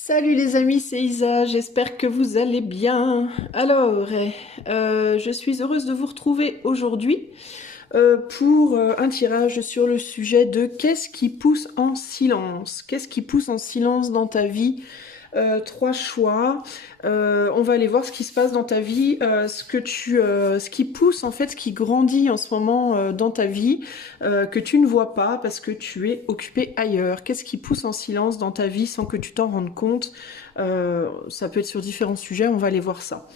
Salut les amis, c'est Isa, j'espère que vous allez bien. Alors, je suis heureuse de vous retrouver aujourd'hui pour un tirage sur le sujet de qu'est-ce qui pousse en silence? Qu'est-ce qui pousse en silence dans ta vie? Trois choix. On va aller voir ce qui se passe dans ta vie, ce qui pousse en fait, ce qui grandit en ce moment dans ta vie, que tu ne vois pas parce que tu es occupé ailleurs. Qu'est-ce qui pousse en silence dans ta vie sans que tu t'en rendes compte? Ça peut être sur différents sujets, on va aller voir ça.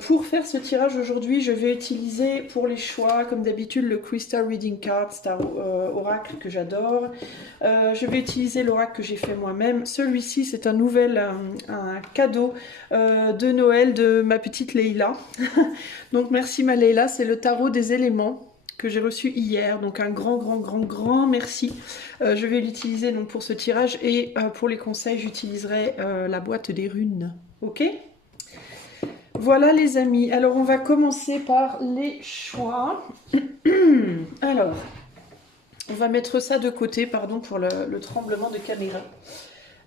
Pour faire ce tirage aujourd'hui, je vais utiliser pour les choix, comme d'habitude, le Crystal Reading Card, c'est un oracle que j'adore. Je vais utiliser l'oracle que j'ai fait moi-même. Celui-ci, c'est un un cadeau de Noël de ma petite Leïla. Donc merci ma Leïla, c'est le tarot des éléments que j'ai reçu hier. Donc un grand merci. Je vais l'utiliser donc pour ce tirage et pour les conseils, j'utiliserai la boîte des runes. Ok ? Voilà les amis, alors on va commencer par les choix. Alors, on va mettre ça de côté, pardon pour le tremblement de caméra.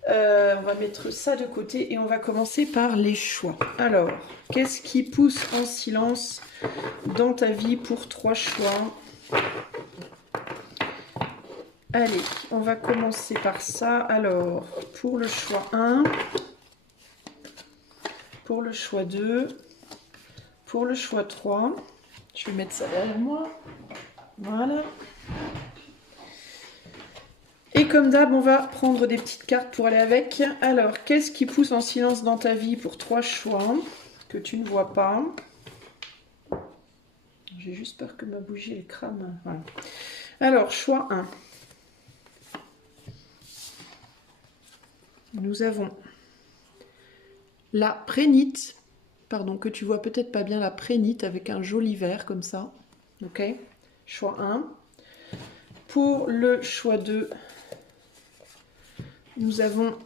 On va mettre ça de côté et on va commencer par les choix. Alors, qu'est-ce qui pousse en silence dans ta vie pour trois choix? Allez, on va commencer par ça. Alors, pour le choix 1... pour le choix 2, pour le choix 3, je vais mettre ça derrière moi, voilà. Et comme d'hab, on va prendre des petites cartes pour aller avec. Alors, qu'est-ce qui pousse en silence dans ta vie pour trois choix que tu ne vois pas? J'ai juste peur que ma bougie elle crame. Voilà. Alors, choix 1. Nous avons la prénite, pardon, que tu vois peut-être pas bien, la prénite avec un joli vert comme ça. Ok, choix 1. Pour le choix 2, nous avons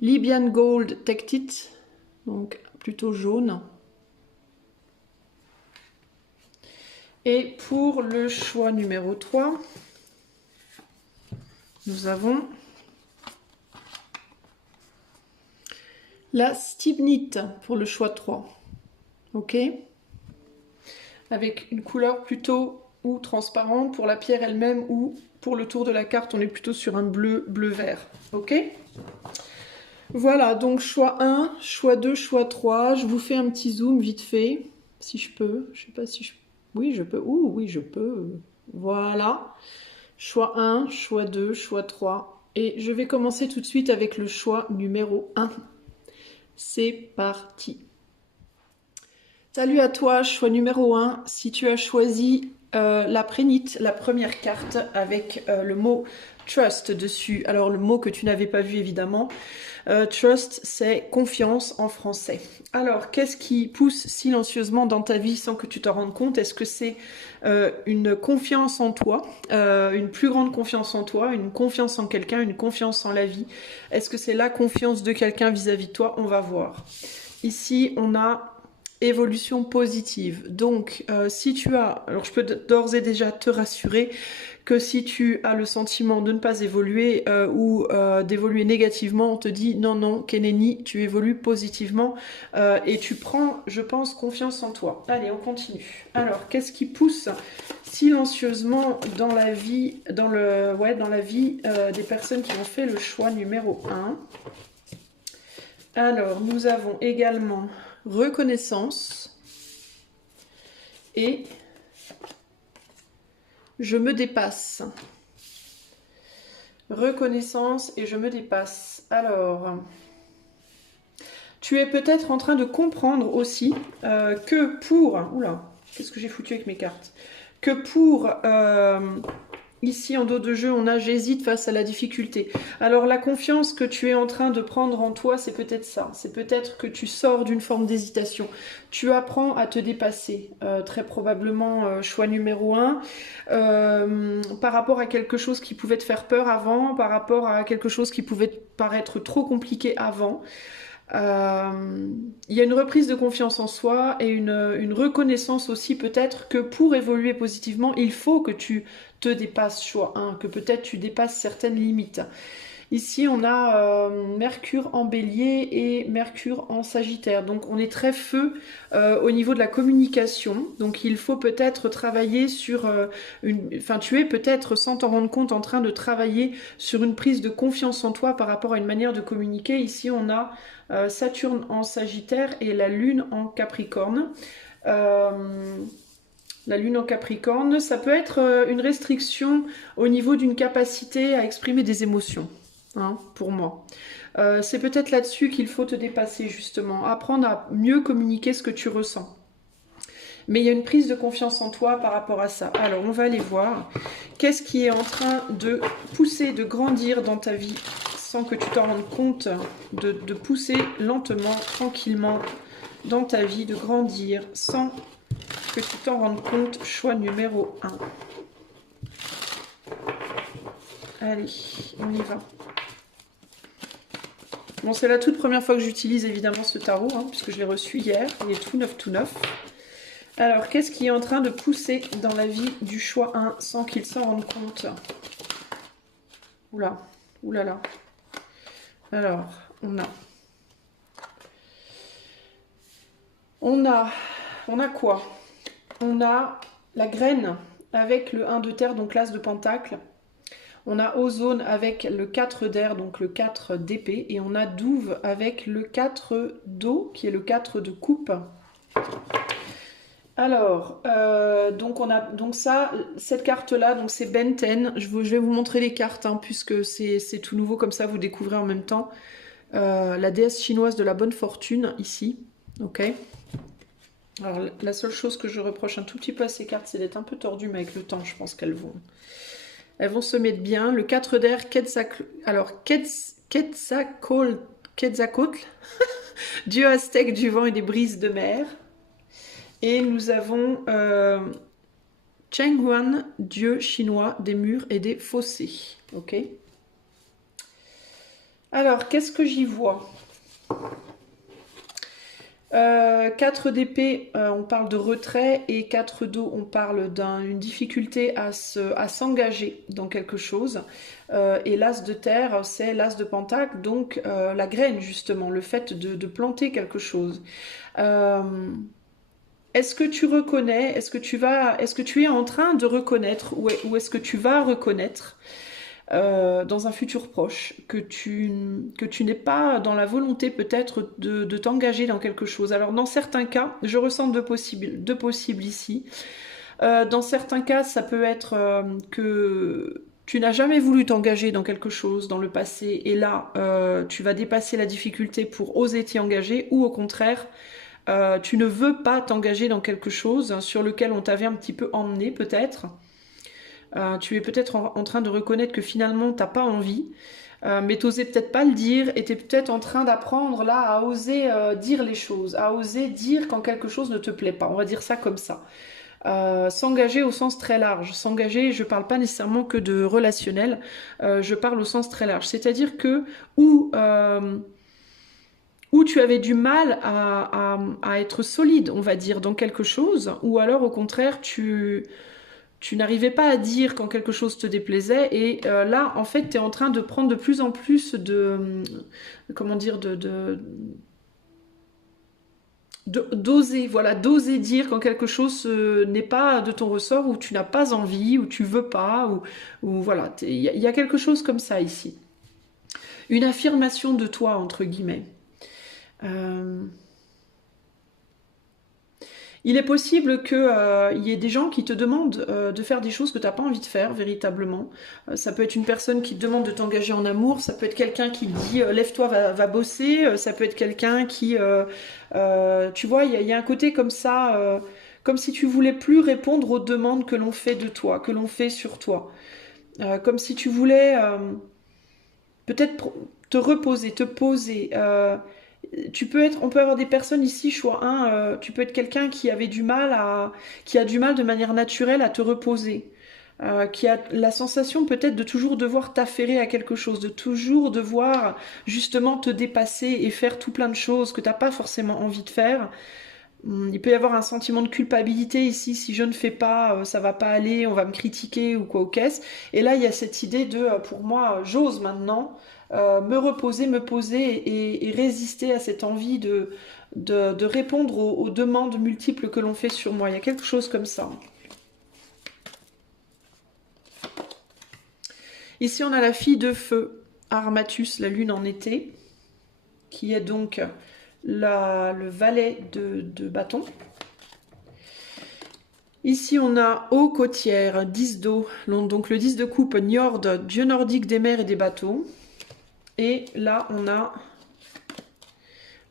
Libyan Gold Tectite, donc plutôt jaune. Et pour le choix numéro 3, nous avons la stibnite pour le choix 3. Ok, avec une couleur plutôt ou transparente pour la pierre elle-même, ou pour le tour de la carte, on est plutôt sur un bleu-vert. Ok, voilà, donc choix 1, choix 2, choix 3. Je vous fais un petit zoom vite fait, si je peux. Je sais pas si je... Oui, je peux. Ouh, oui, je peux. Voilà. Choix 1, choix 2, choix 3. Et je vais commencer tout de suite avec le choix numéro 1. C'est parti. Salut à toi, choix numéro 1. Si tu as choisi la prénite, la première carte avec le mot trust dessus. Alors le mot que tu n'avais pas vu évidemment. Trust, c'est confiance en français. Alors, qu'est-ce qui pousse silencieusement dans ta vie sans que tu t'en rendes compte? Est-ce que c'est une confiance en toi, une plus grande confiance en toi, une confiance en quelqu'un, une confiance en la vie? Est-ce que c'est la confiance de quelqu'un vis-à-vis de toi? On va voir. Ici, on a évolution positive. Donc, si tu as... Alors, je peux d'ores et déjà te rassurer que si tu as le sentiment de ne pas évoluer ou d'évoluer négativement, on te dit non, non, Keneni, tu évolues positivement et tu prends, je pense, confiance en toi. Allez, on continue. Alors, qu'est-ce qui pousse silencieusement dans la vie, dans la vie des personnes qui ont fait le choix numéro 1? Alors, nous avons également reconnaissance et je me dépasse. Reconnaissance et je me dépasse. Alors, tu es peut-être en train de comprendre aussi que pour... Oula, qu'est-ce que j'ai foutu avec mes cartes? Que pour... ici, en dos de jeu, on a j'hésite face à la difficulté. Alors, la confiance que tu es en train de prendre en toi, c'est peut-être ça. C'est peut-être que tu sors d'une forme d'hésitation. Tu apprends à te dépasser. Très probablement, choix numéro 1. Par rapport à quelque chose qui pouvait te faire peur avant, par rapport à quelque chose qui pouvait te paraître trop compliqué avant. Il y a une reprise de confiance en soi et une reconnaissance aussi peut-être que pour évoluer positivement, il faut que tu te dépasse, choix 1, que peut-être tu dépasses certaines limites. Ici, on a Mercure en Bélier et Mercure en Sagittaire. Donc, on est très feu au niveau de la communication. Donc, il faut peut-être travailler sur Enfin, tu es peut-être, sans t'en rendre compte, en train de travailler sur une prise de confiance en toi par rapport à une manière de communiquer. Ici, on a Saturne en Sagittaire et la Lune en Capricorne. La Lune en Capricorne, ça peut être une restriction au niveau d'une capacité à exprimer des émotions. Hein, pour moi. C'est peut-être là-dessus qu'il faut te dépasser justement, apprendre à mieux communiquer ce que tu ressens. Mais il y a une prise de confiance en toi par rapport à ça. Alors on va aller voir qu'est-ce qui est en train de pousser, de grandir dans ta vie sans que tu t'en rendes compte, de pousser lentement, tranquillement dans ta vie, de grandir sans que tu t'en rendes compte. Choix numéro 1. Allez, on y va. Bon, c'est la toute première fois que j'utilise évidemment ce tarot, hein, puisque je l'ai reçu hier. Il est tout neuf, tout neuf. Alors, qu'est-ce qui est en train de pousser dans la vie du choix 1 sans qu'il s'en rende compte? Oula, oulala. Alors, on a quoi? On a la graine avec le 1 de terre, donc l'as de pentacle. On a Ozone avec le 4 d'air, donc le 4 d'épée. Et on a Douve avec le 4 d'eau, qui est le 4 de coupe. Alors, donc cette carte-là, donc c'est Benten. Je vais vous montrer les cartes, hein, puisque c'est tout nouveau, comme ça vous découvrez en même temps. La déesse chinoise de la bonne fortune, ici. Ok. Alors, la seule chose que je reproche un tout petit peu à ces cartes, c'est d'être un peu tordues, mais avec le temps, je pense qu'elles vont se mettre bien. Le 4 d'air, Quetzalcoatl, dieu aztèque du vent et des brises de mer. Et nous avons Cheng Huan, dieu chinois des murs et des fossés. Ok. Alors, qu'est-ce que j'y vois? 4 d'épée, on parle de retrait, et 4 d'eau, on parle d'une difficulté à s'engager dans quelque chose. Et l'as de terre, c'est l'as de pentacle, donc la graine justement, le fait de planter quelque chose. Est-ce que tu reconnais, est-ce que tu es en train de reconnaître, ou est-ce que tu vas reconnaître dans un futur proche, que tu n'es pas dans la volonté peut-être de t'engager dans quelque chose. Alors dans certains cas, je ressens deux possibles ici. Dans certains cas, ça peut être que tu n'as jamais voulu t'engager dans quelque chose dans le passé, et là, tu vas dépasser la difficulté pour oser t'y engager, ou au contraire, tu ne veux pas t'engager dans quelque chose sur lequel on t'avait un petit peu emmené peut-être. Tu es peut-être en train de reconnaître que finalement t'as pas envie, mais t'osais peut-être pas le dire, et t'es peut-être en train d'apprendre là à oser dire les choses, à oser dire quand quelque chose ne te plaît pas, on va dire ça comme ça. S'engager au sens très large. S'engager, je parle pas nécessairement que de relationnel, je parle au sens très large, c'est-à-dire que où tu avais du mal à être solide, on va dire, dans quelque chose, ou alors au contraire tu n'arrivais pas à dire quand quelque chose te déplaisait, et là, en fait, tu es en train de prendre de plus en plus comment dire, d'oser, voilà, d'oser dire quand quelque chose n'est pas de ton ressort, ou tu n'as pas envie, ou tu veux pas, ou voilà, il y a quelque chose comme ça ici. Une affirmation de toi, entre guillemets. Il est possible qu'il y ait des gens qui te demandent de faire des choses que tu n'as pas envie de faire, véritablement. Ça peut être une personne qui te demande de t'engager en amour, ça peut être quelqu'un qui te dit lève-toi, va bosser, ça peut être quelqu'un qui... tu vois, il y a un côté comme ça, comme si tu voulais plus répondre aux demandes que l'on fait de toi, que l'on fait sur toi. Comme si tu voulais peut-être te reposer, te poser... on peut avoir des personnes ici, choix 1, tu peux être quelqu'un qui a du mal de manière naturelle à te reposer, qui a la sensation peut-être de toujours devoir t'affairer à quelque chose, de toujours devoir justement te dépasser et faire tout plein de choses que tu n'as pas forcément envie de faire. Il peut y avoir un sentiment de culpabilité ici, si je ne fais pas, ça va pas aller, on va me critiquer ou quoi au caisse. Et là, il y a cette idée de, pour moi, j'ose maintenant me reposer, me poser et résister à cette envie de répondre aux demandes multiples que l'on fait sur moi. Il y a quelque chose comme ça. Ici, on a la fille de feu, Armatus, la lune en été, qui est donc le valet de bâton. Ici, on a eau côtière, 10 d'eau, donc le 10 de coupe, Njord, dieu nordique des mers et des bateaux. Et là, on a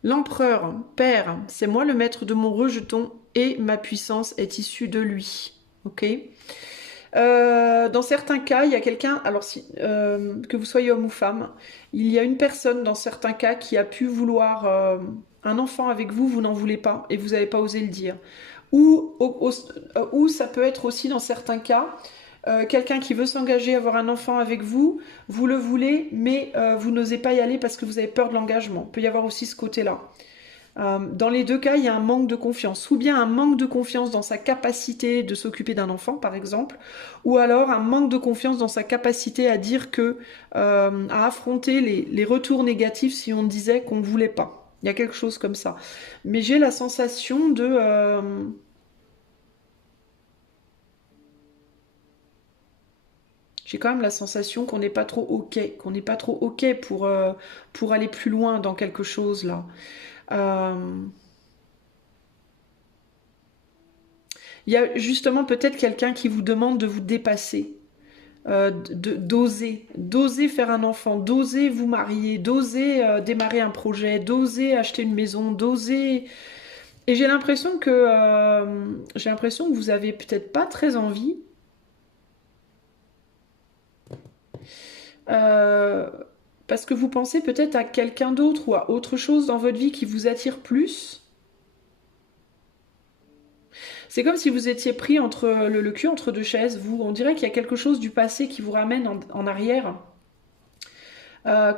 l'empereur, père, c'est moi le maître de mon rejeton et ma puissance est issue de lui. Ok. Dans certains cas, il y a quelqu'un, alors que vous soyez homme ou femme, il y a une personne dans certains cas qui a pu vouloir un enfant avec vous, vous n'en voulez pas et vous n'avez pas osé le dire. Ou ça peut être aussi dans certains cas, quelqu'un qui veut s'engager à avoir un enfant avec vous, vous le voulez, mais vous n'osez pas y aller parce que vous avez peur de l'engagement. Il peut y avoir aussi ce côté-là. Dans les deux cas, il y a un manque de confiance, ou bien un manque de confiance dans sa capacité de s'occuper d'un enfant, par exemple, ou alors un manque de confiance dans sa capacité à dire à affronter les retours négatifs si on disait qu'on ne voulait pas. Il y a quelque chose comme ça. Mais j'ai la sensation j'ai quand même la sensation qu'on n'est pas trop OK, pour aller plus loin dans quelque chose là. Euh, Il y a justement peut-être quelqu'un qui vous demande de vous dépasser, d'oser faire un enfant, d'oser vous marier, d'oser démarrer un projet, d'oser acheter une maison, d'oser. Et j'ai l'impression que vous avez peut-être pas très envie, euh, parce que vous pensez peut-être à quelqu'un d'autre ou à autre chose dans votre vie qui vous attire plus. C'est comme si vous étiez pris entre le cul entre deux chaises. On dirait qu'il y a quelque chose du passé qui vous ramène en arrière.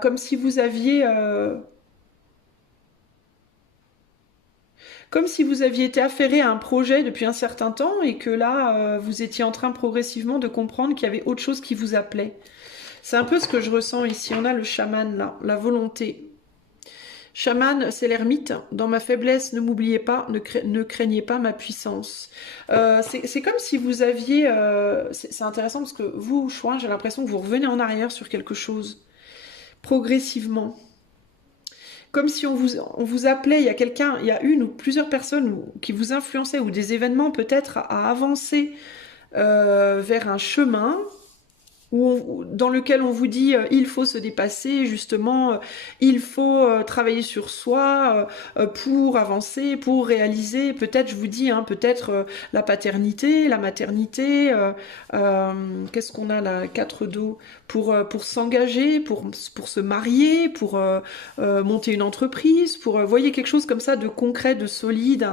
Comme si vous aviez, comme si vous aviez été affairé à un projet depuis un certain temps et que là, vous étiez en train progressivement de comprendre qu'il y avait autre chose qui vous appelait. C'est un peu ce que je ressens ici. On a le chaman là, la volonté. Chaman, c'est l'ermite. Dans ma faiblesse, ne m'oubliez pas, ne craignez pas ma puissance. C'est comme si vous aviez... c'est intéressant parce que vous, Chouin, j'ai l'impression que vous revenez en arrière sur quelque chose, progressivement. Comme si on vous appelait, il y a une ou plusieurs personnes qui vous influençaient, ou des événements peut-être à avancer vers un chemin dans lequel on vous dit il faut se dépasser, justement, il faut travailler sur soi pour avancer, pour réaliser, peut-être, je vous dis, hein, peut-être la paternité, la maternité, qu'est-ce qu'on a là, 4 dos, pour s'engager, pour se marier, pour monter une entreprise, pour, voyez, quelque chose comme ça de concret, de solide,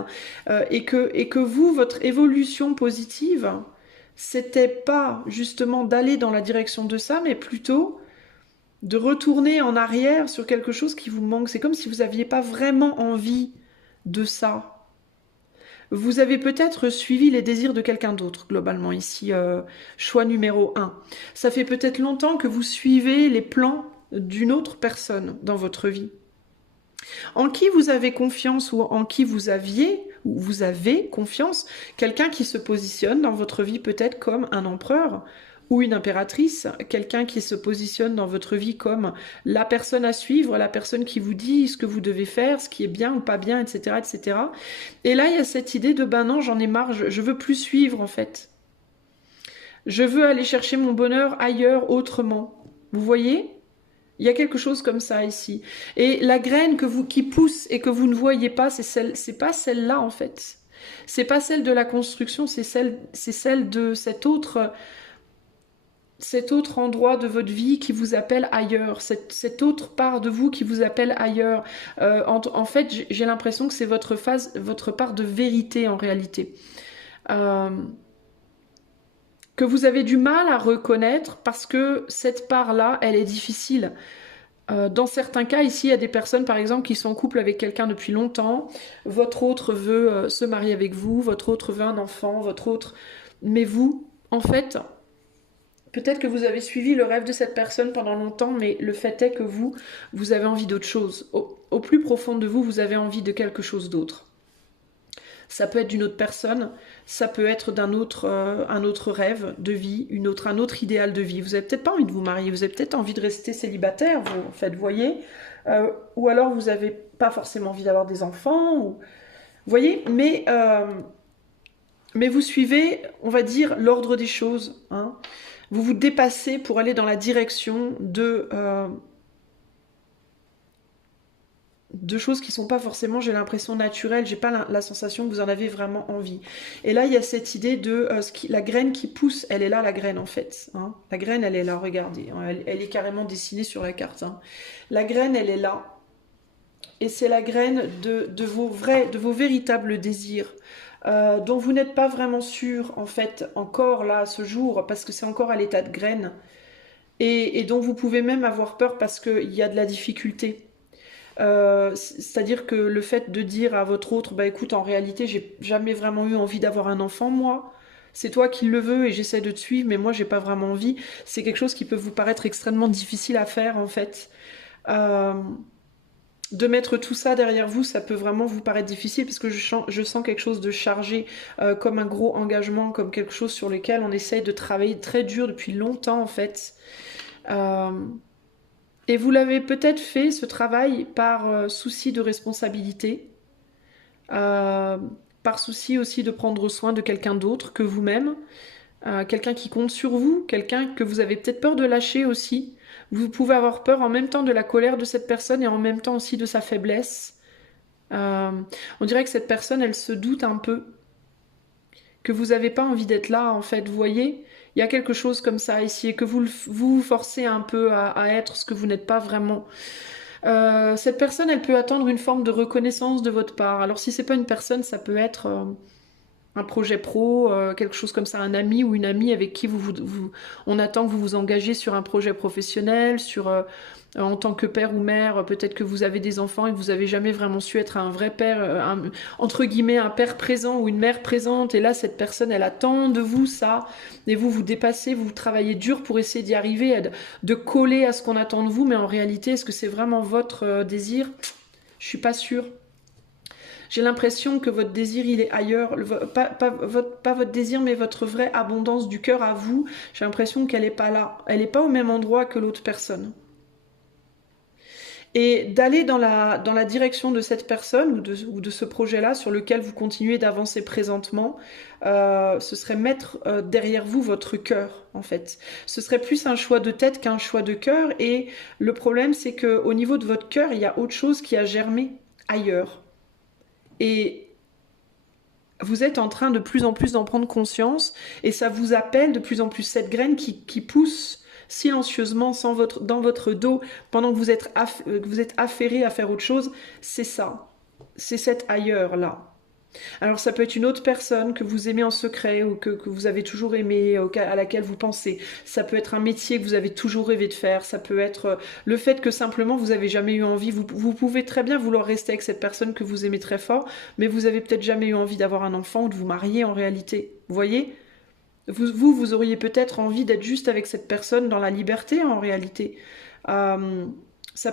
hein, et que vous, votre évolution positive, c'était pas justement d'aller dans la direction de ça, mais plutôt de retourner en arrière sur quelque chose qui vous manque. C'est comme si vous n'aviez pas vraiment envie de ça. Vous avez peut-être suivi les désirs de quelqu'un d'autre, globalement, ici, choix numéro 1. Ça fait peut-être longtemps que vous suivez les plans d'une autre personne dans votre vie. En qui vous avez confiance ou en qui vous aviez ou vous avez confiance, quelqu'un qui se positionne dans votre vie peut-être comme un empereur ou une impératrice, quelqu'un qui se positionne dans votre vie comme la personne à suivre, la personne qui vous dit ce que vous devez faire, ce qui est bien ou pas bien, etc., etc. Et là, il y a cette idée de ben non, j'en ai marre, je veux plus suivre en fait. Je veux aller chercher mon bonheur ailleurs, autrement. Vous voyez ? Il y a quelque chose comme ça ici. Et la graine qui pousse et que vous ne voyez pas, c'est pas celle-là en fait. C'est pas celle de la construction, c'est celle de cet autre endroit de votre vie qui vous appelle ailleurs, cette autre part de vous qui vous appelle ailleurs. En fait, j'ai l'impression que c'est votre part de vérité en réalité. Que vous avez du mal à reconnaître parce que cette part-là, elle est difficile. Dans certains cas, ici, il y a des personnes, par exemple, qui sont en couple avec quelqu'un depuis longtemps. Votre autre veut se marier avec vous, votre autre veut un enfant, votre autre... Mais vous, en fait, peut-être que vous avez suivi le rêve de cette personne pendant longtemps, mais le fait est que vous avez envie d'autre chose. Au plus profond de vous, vous avez envie de quelque chose d'autre. Ça peut être d'une autre personne, ça peut être un autre rêve de vie, un autre idéal de vie. Vous avez peut-être pas envie de vous marier, vous avez peut-être envie de rester célibataire, vous, en fait, voyez. Ou alors vous n'avez pas forcément envie d'avoir des enfants, vous voyez. Mais vous suivez, on va dire, l'ordre des choses. Hein. Vous vous dépassez pour aller dans la direction de choses qui sont pas forcément, j'ai l'impression, naturelles. J'ai pas la sensation que vous en avez vraiment envie. Et là, il y a cette idée de la graine qui pousse. Elle est là, la graine, en fait. Hein. La graine, elle est là, regardez. Elle est carrément dessinée sur la carte. Hein. La graine, elle est là. Et c'est la graine de vos véritables désirs. Dont vous n'êtes pas vraiment sûr, en fait, encore là, à ce jour, parce que c'est encore à l'état de graine. Et dont vous pouvez même avoir peur parce qu'il y a de la difficulté. C'est-à-dire que le fait de dire à votre autre, bah écoute, en réalité, j'ai jamais vraiment eu envie d'avoir un enfant, moi. C'est toi qui le veux et j'essaie de te suivre, mais moi, j'ai pas vraiment envie. C'est quelque chose qui peut vous paraître extrêmement difficile à faire, en fait. Euh, de mettre tout ça derrière vous, ça peut vraiment vous paraître difficile parce que je sens quelque chose de chargé, comme un gros engagement, comme quelque chose sur lequel on essaye de travailler très dur depuis longtemps, en fait. Euh, Et vous l'avez peut-être fait, ce travail, par souci de responsabilité, euh, par souci aussi de prendre soin de quelqu'un d'autre que vous-même, quelqu'un qui compte sur vous, quelqu'un que vous avez peut-être peur de lâcher aussi. Vous pouvez avoir peur en même temps de la colère de cette personne et en même temps aussi de sa faiblesse. Euh, on dirait que cette personne, elle se doute un peu que vous n'avez pas envie d'être là, en fait, vous voyez? Il y a quelque chose comme ça ici, et que vous forcez un peu à être ce que vous n'êtes pas vraiment. Cette personne, elle peut attendre une forme de reconnaissance de votre part. Alors si c'est pas une personne, ça peut être un projet pro, quelque chose comme ça, un ami ou une amie avec qui on attend que vous vous engagez sur un projet professionnel, en tant que père ou mère, peut-être que vous avez des enfants et que vous avez jamais vraiment su être un vrai père, entre guillemets, un père présent ou une mère présente. Et là, cette personne, elle attend de vous ça. Et vous dépassez, vous travaillez dur pour essayer d'y arriver, de coller à ce qu'on attend de vous. Mais en réalité, est-ce que c'est vraiment votre désir? Je suis pas sûre. J'ai l'impression que votre désir, il est ailleurs. Pas votre désir, mais votre vraie abondance du cœur à vous. J'ai l'impression qu'elle n'est pas là. Elle n'est pas au même endroit que l'autre personne. Et d'aller dans la direction de cette personne ou de ce projet-là sur lequel vous continuez d'avancer présentement, ce serait mettre derrière vous votre cœur, en fait. Ce serait plus un choix de tête qu'un choix de cœur. Et le problème, c'est qu'au niveau de votre cœur, il y a autre chose qui a germé ailleurs. Et vous êtes en train de plus en plus d'en prendre conscience et ça vous appelle de plus en plus cette graine qui pousse silencieusement dans votre dos pendant que vous êtes affairé à faire autre chose. C'est ça. C'est cet ailleurs-là. Alors ça peut être une autre personne que vous aimez en secret ou que vous avez toujours aimé, à laquelle vous pensez. Ça peut être un métier que vous avez toujours rêvé de faire. Ça peut être le fait que simplement vous avez jamais eu envie. Vous pouvez très bien vouloir rester avec cette personne que vous aimez très fort, mais vous avez peut-être jamais eu envie d'avoir un enfant ou de vous marier en réalité. Vous voyez ? Vous auriez peut-être envie d'être juste avec cette personne dans la liberté en réalité. Ça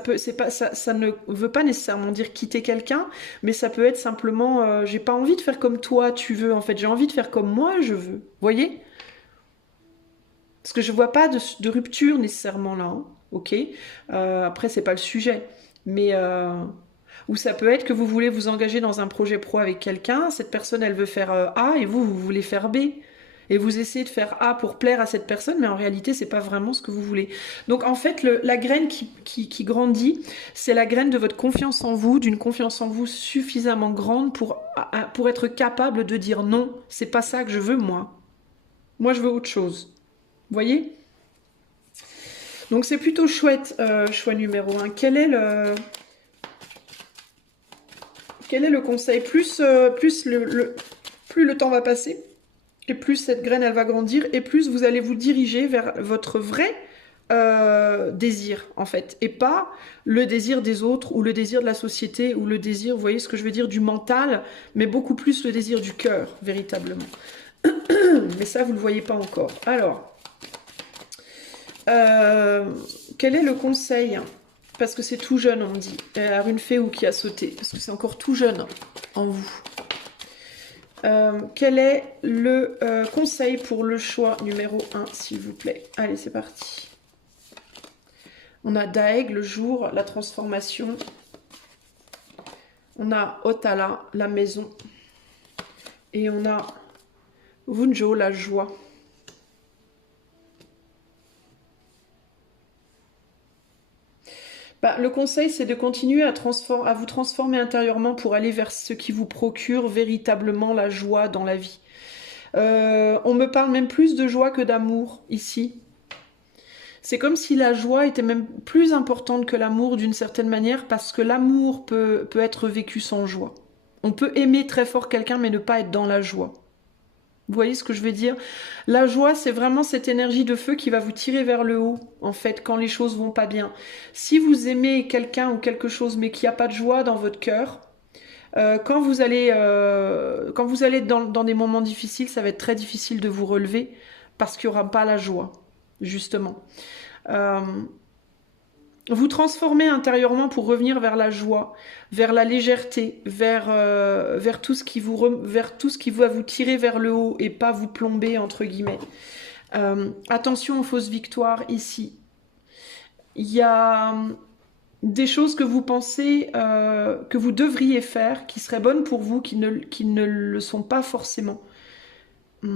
ne veut pas nécessairement dire quitter quelqu'un, mais ça peut être simplement j'ai pas envie de faire comme toi tu veux, en fait, j'ai envie de faire comme moi je veux. Vous voyez? Parce que je vois pas de rupture nécessairement là, hein, ok? Après, c'est pas le sujet. Mais ou ça peut être que vous voulez vous engager dans un projet pro avec quelqu'un, cette personne elle veut faire A et vous voulez faire B. Et vous essayez de faire A pour plaire à cette personne, mais en réalité, c'est pas vraiment ce que vous voulez. Donc en fait, la graine qui grandit, c'est la graine de votre confiance en vous, d'une confiance en vous suffisamment grande pour être capable de dire non, c'est pas ça que je veux moi. Moi, je veux autre chose. Vous voyez? Donc c'est plutôt chouette, choix numéro 1. Quel est le conseil? Plus le temps va passer, et plus cette graine elle va grandir, et plus vous allez vous diriger vers votre vrai désir en fait, et pas le désir des autres ou le désir de la société ou le désir, vous voyez ce que je veux dire, du mental, mais beaucoup plus le désir du cœur, véritablement. Mais ça, vous ne le voyez pas encore. Alors, quel est le conseil? Parce que c'est tout jeune, on me dit. Alors, une fée ou qui a sauté, parce que c'est encore tout jeune en vous. Quel est le conseil pour le choix numéro 1, s'il vous plaît? Allez, c'est parti. On a Daeg, le jour, la transformation. On a Otala, la maison. Et on a Wunjo, la joie. Bah, le conseil, c'est de continuer à vous transformer intérieurement pour aller vers ce qui vous procure véritablement la joie dans la vie. On me parle même plus de joie que d'amour, ici. C'est comme si la joie était même plus importante que l'amour d'une certaine manière, parce que l'amour peut être vécu sans joie. On peut aimer très fort quelqu'un, mais ne pas être dans la joie. Vous voyez ce que je veux dire? La joie, c'est vraiment cette énergie de feu qui va vous tirer vers le haut, en fait, quand les choses vont pas bien. Si vous aimez quelqu'un ou quelque chose, mais qu'il n'y a pas de joie dans votre cœur, quand vous allez dans des moments difficiles, ça va être très difficile de vous relever, parce qu'il n'y aura pas la joie, justement. Vous transformez intérieurement pour revenir vers la joie, vers la légèreté, vers tout ce qui va vous tirer vers le haut et pas vous plomber, entre guillemets. Attention aux fausses victoires ici. Il y a des choses que vous pensez que vous devriez faire, qui seraient bonnes pour vous, qui ne le sont pas forcément. C'est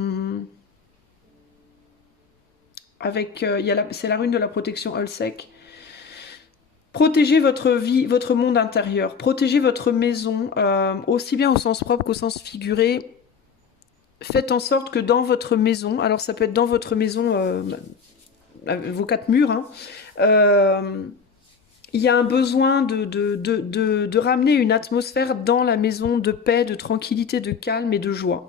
la rune de la protection Olsec. Protégez votre vie, votre monde intérieur. Protégez votre maison, aussi bien au sens propre qu'au sens figuré. Faites en sorte que dans votre maison, alors ça peut être dans votre maison, vos 4 murs, hein, il y a un besoin de ramener une atmosphère dans la maison de paix, de tranquillité, de calme et de joie.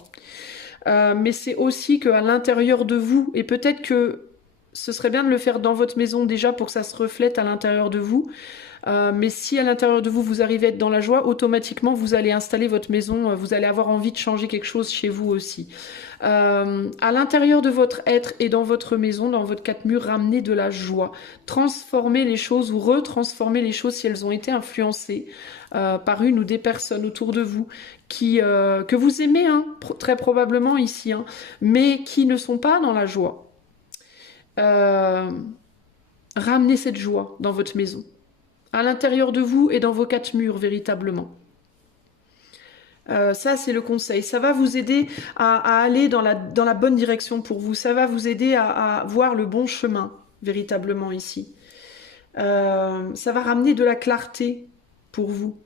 Mais c'est aussi qu'à l'intérieur de vous, et peut-être que ce serait bien de le faire dans votre maison déjà pour que ça se reflète à l'intérieur de vous. Mais si à l'intérieur de vous, vous arrivez à être dans la joie, automatiquement, vous allez installer votre maison, vous allez avoir envie de changer quelque chose chez vous aussi. À l'intérieur de votre être et dans votre maison, dans votre 4 murs, ramenez de la joie. Transformez les choses ou retransformez les choses si elles ont été influencées par une ou des personnes autour de vous que vous aimez, hein, très probablement ici, hein, mais qui ne sont pas dans la joie. Ramenez cette joie dans votre maison, à l'intérieur de vous et dans vos 4 murs, véritablement. Ça, c'est le conseil. Ça va vous aider à aller dans la bonne direction pour vous. Ça va vous aider à voir le bon chemin, véritablement, ici. Ça va ramener de la clarté pour vous.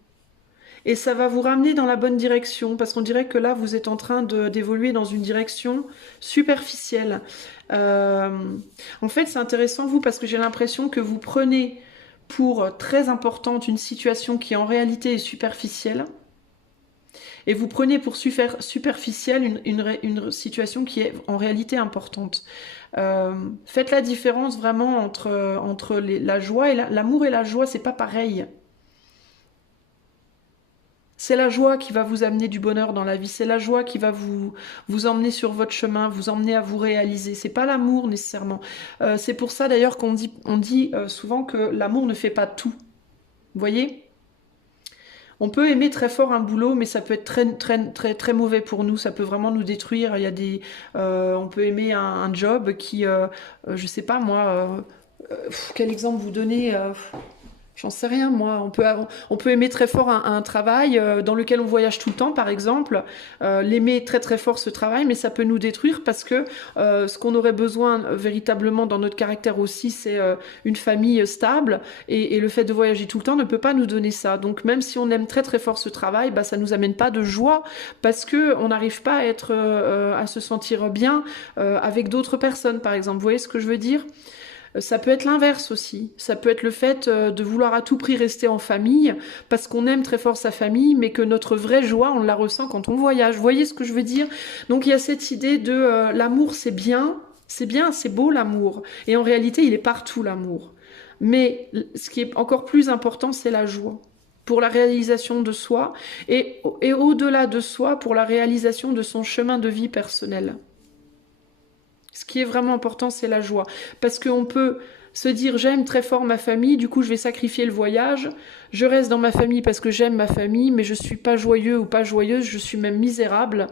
Et ça va vous ramener dans la bonne direction, parce qu'on dirait que là, vous êtes en train d'évoluer dans une direction superficielle. En fait, c'est intéressant, vous, parce que j'ai l'impression que vous prenez pour très importante une situation qui en réalité est superficielle, et vous prenez pour superficielle une situation qui est en réalité importante. Faites la différence vraiment entre la joie et l'amour et la joie, c'est pas pareil. C'est la joie qui va vous amener du bonheur dans la vie. C'est la joie qui va vous emmener sur votre chemin, vous emmener à vous réaliser. C'est pas l'amour nécessairement. C'est pour ça d'ailleurs qu'on dit souvent que l'amour ne fait pas tout. Vous voyez ? On peut aimer très fort un boulot, mais ça peut être très mauvais pour nous. Ça peut vraiment nous détruire. Il y a on peut aimer un job qui, je sais pas moi, quel exemple vous donner J'en sais rien, moi. On peut aimer très fort un travail dans lequel on voyage tout le temps, par exemple. L'aimer très fort, ce travail, mais ça peut nous détruire parce que ce qu'on aurait besoin véritablement dans notre caractère aussi, c'est une famille stable. Et le fait de voyager tout le temps ne peut pas nous donner ça. Donc même si on aime très fort ce travail, bah, ça nous amène pas de joie parce qu'on n'arrive pas à se sentir bien avec d'autres personnes, par exemple. Vous voyez ce que je veux dire ? Ça peut être l'inverse aussi. Ça peut être le fait de vouloir à tout prix rester en famille parce qu'on aime très fort sa famille, mais que notre vraie joie, on la ressent quand on voyage. Vous voyez ce que je veux dire ? Donc il y a cette idée de l'amour, c'est bien, C'est bien, c'est beau l'amour. Et en réalité, il est partout l'amour. Mais ce qui est encore plus important, c'est la joie. Pour la réalisation de soi et au-delà de soi, pour la réalisation de son chemin de vie personnel. Ce qui est vraiment important, c'est la joie. Parce qu'on peut se dire j'aime très fort ma famille, du coup je vais sacrifier le voyage, je reste dans ma famille parce que j'aime ma famille, mais je suis pas joyeux ou pas joyeuse, je suis même misérable.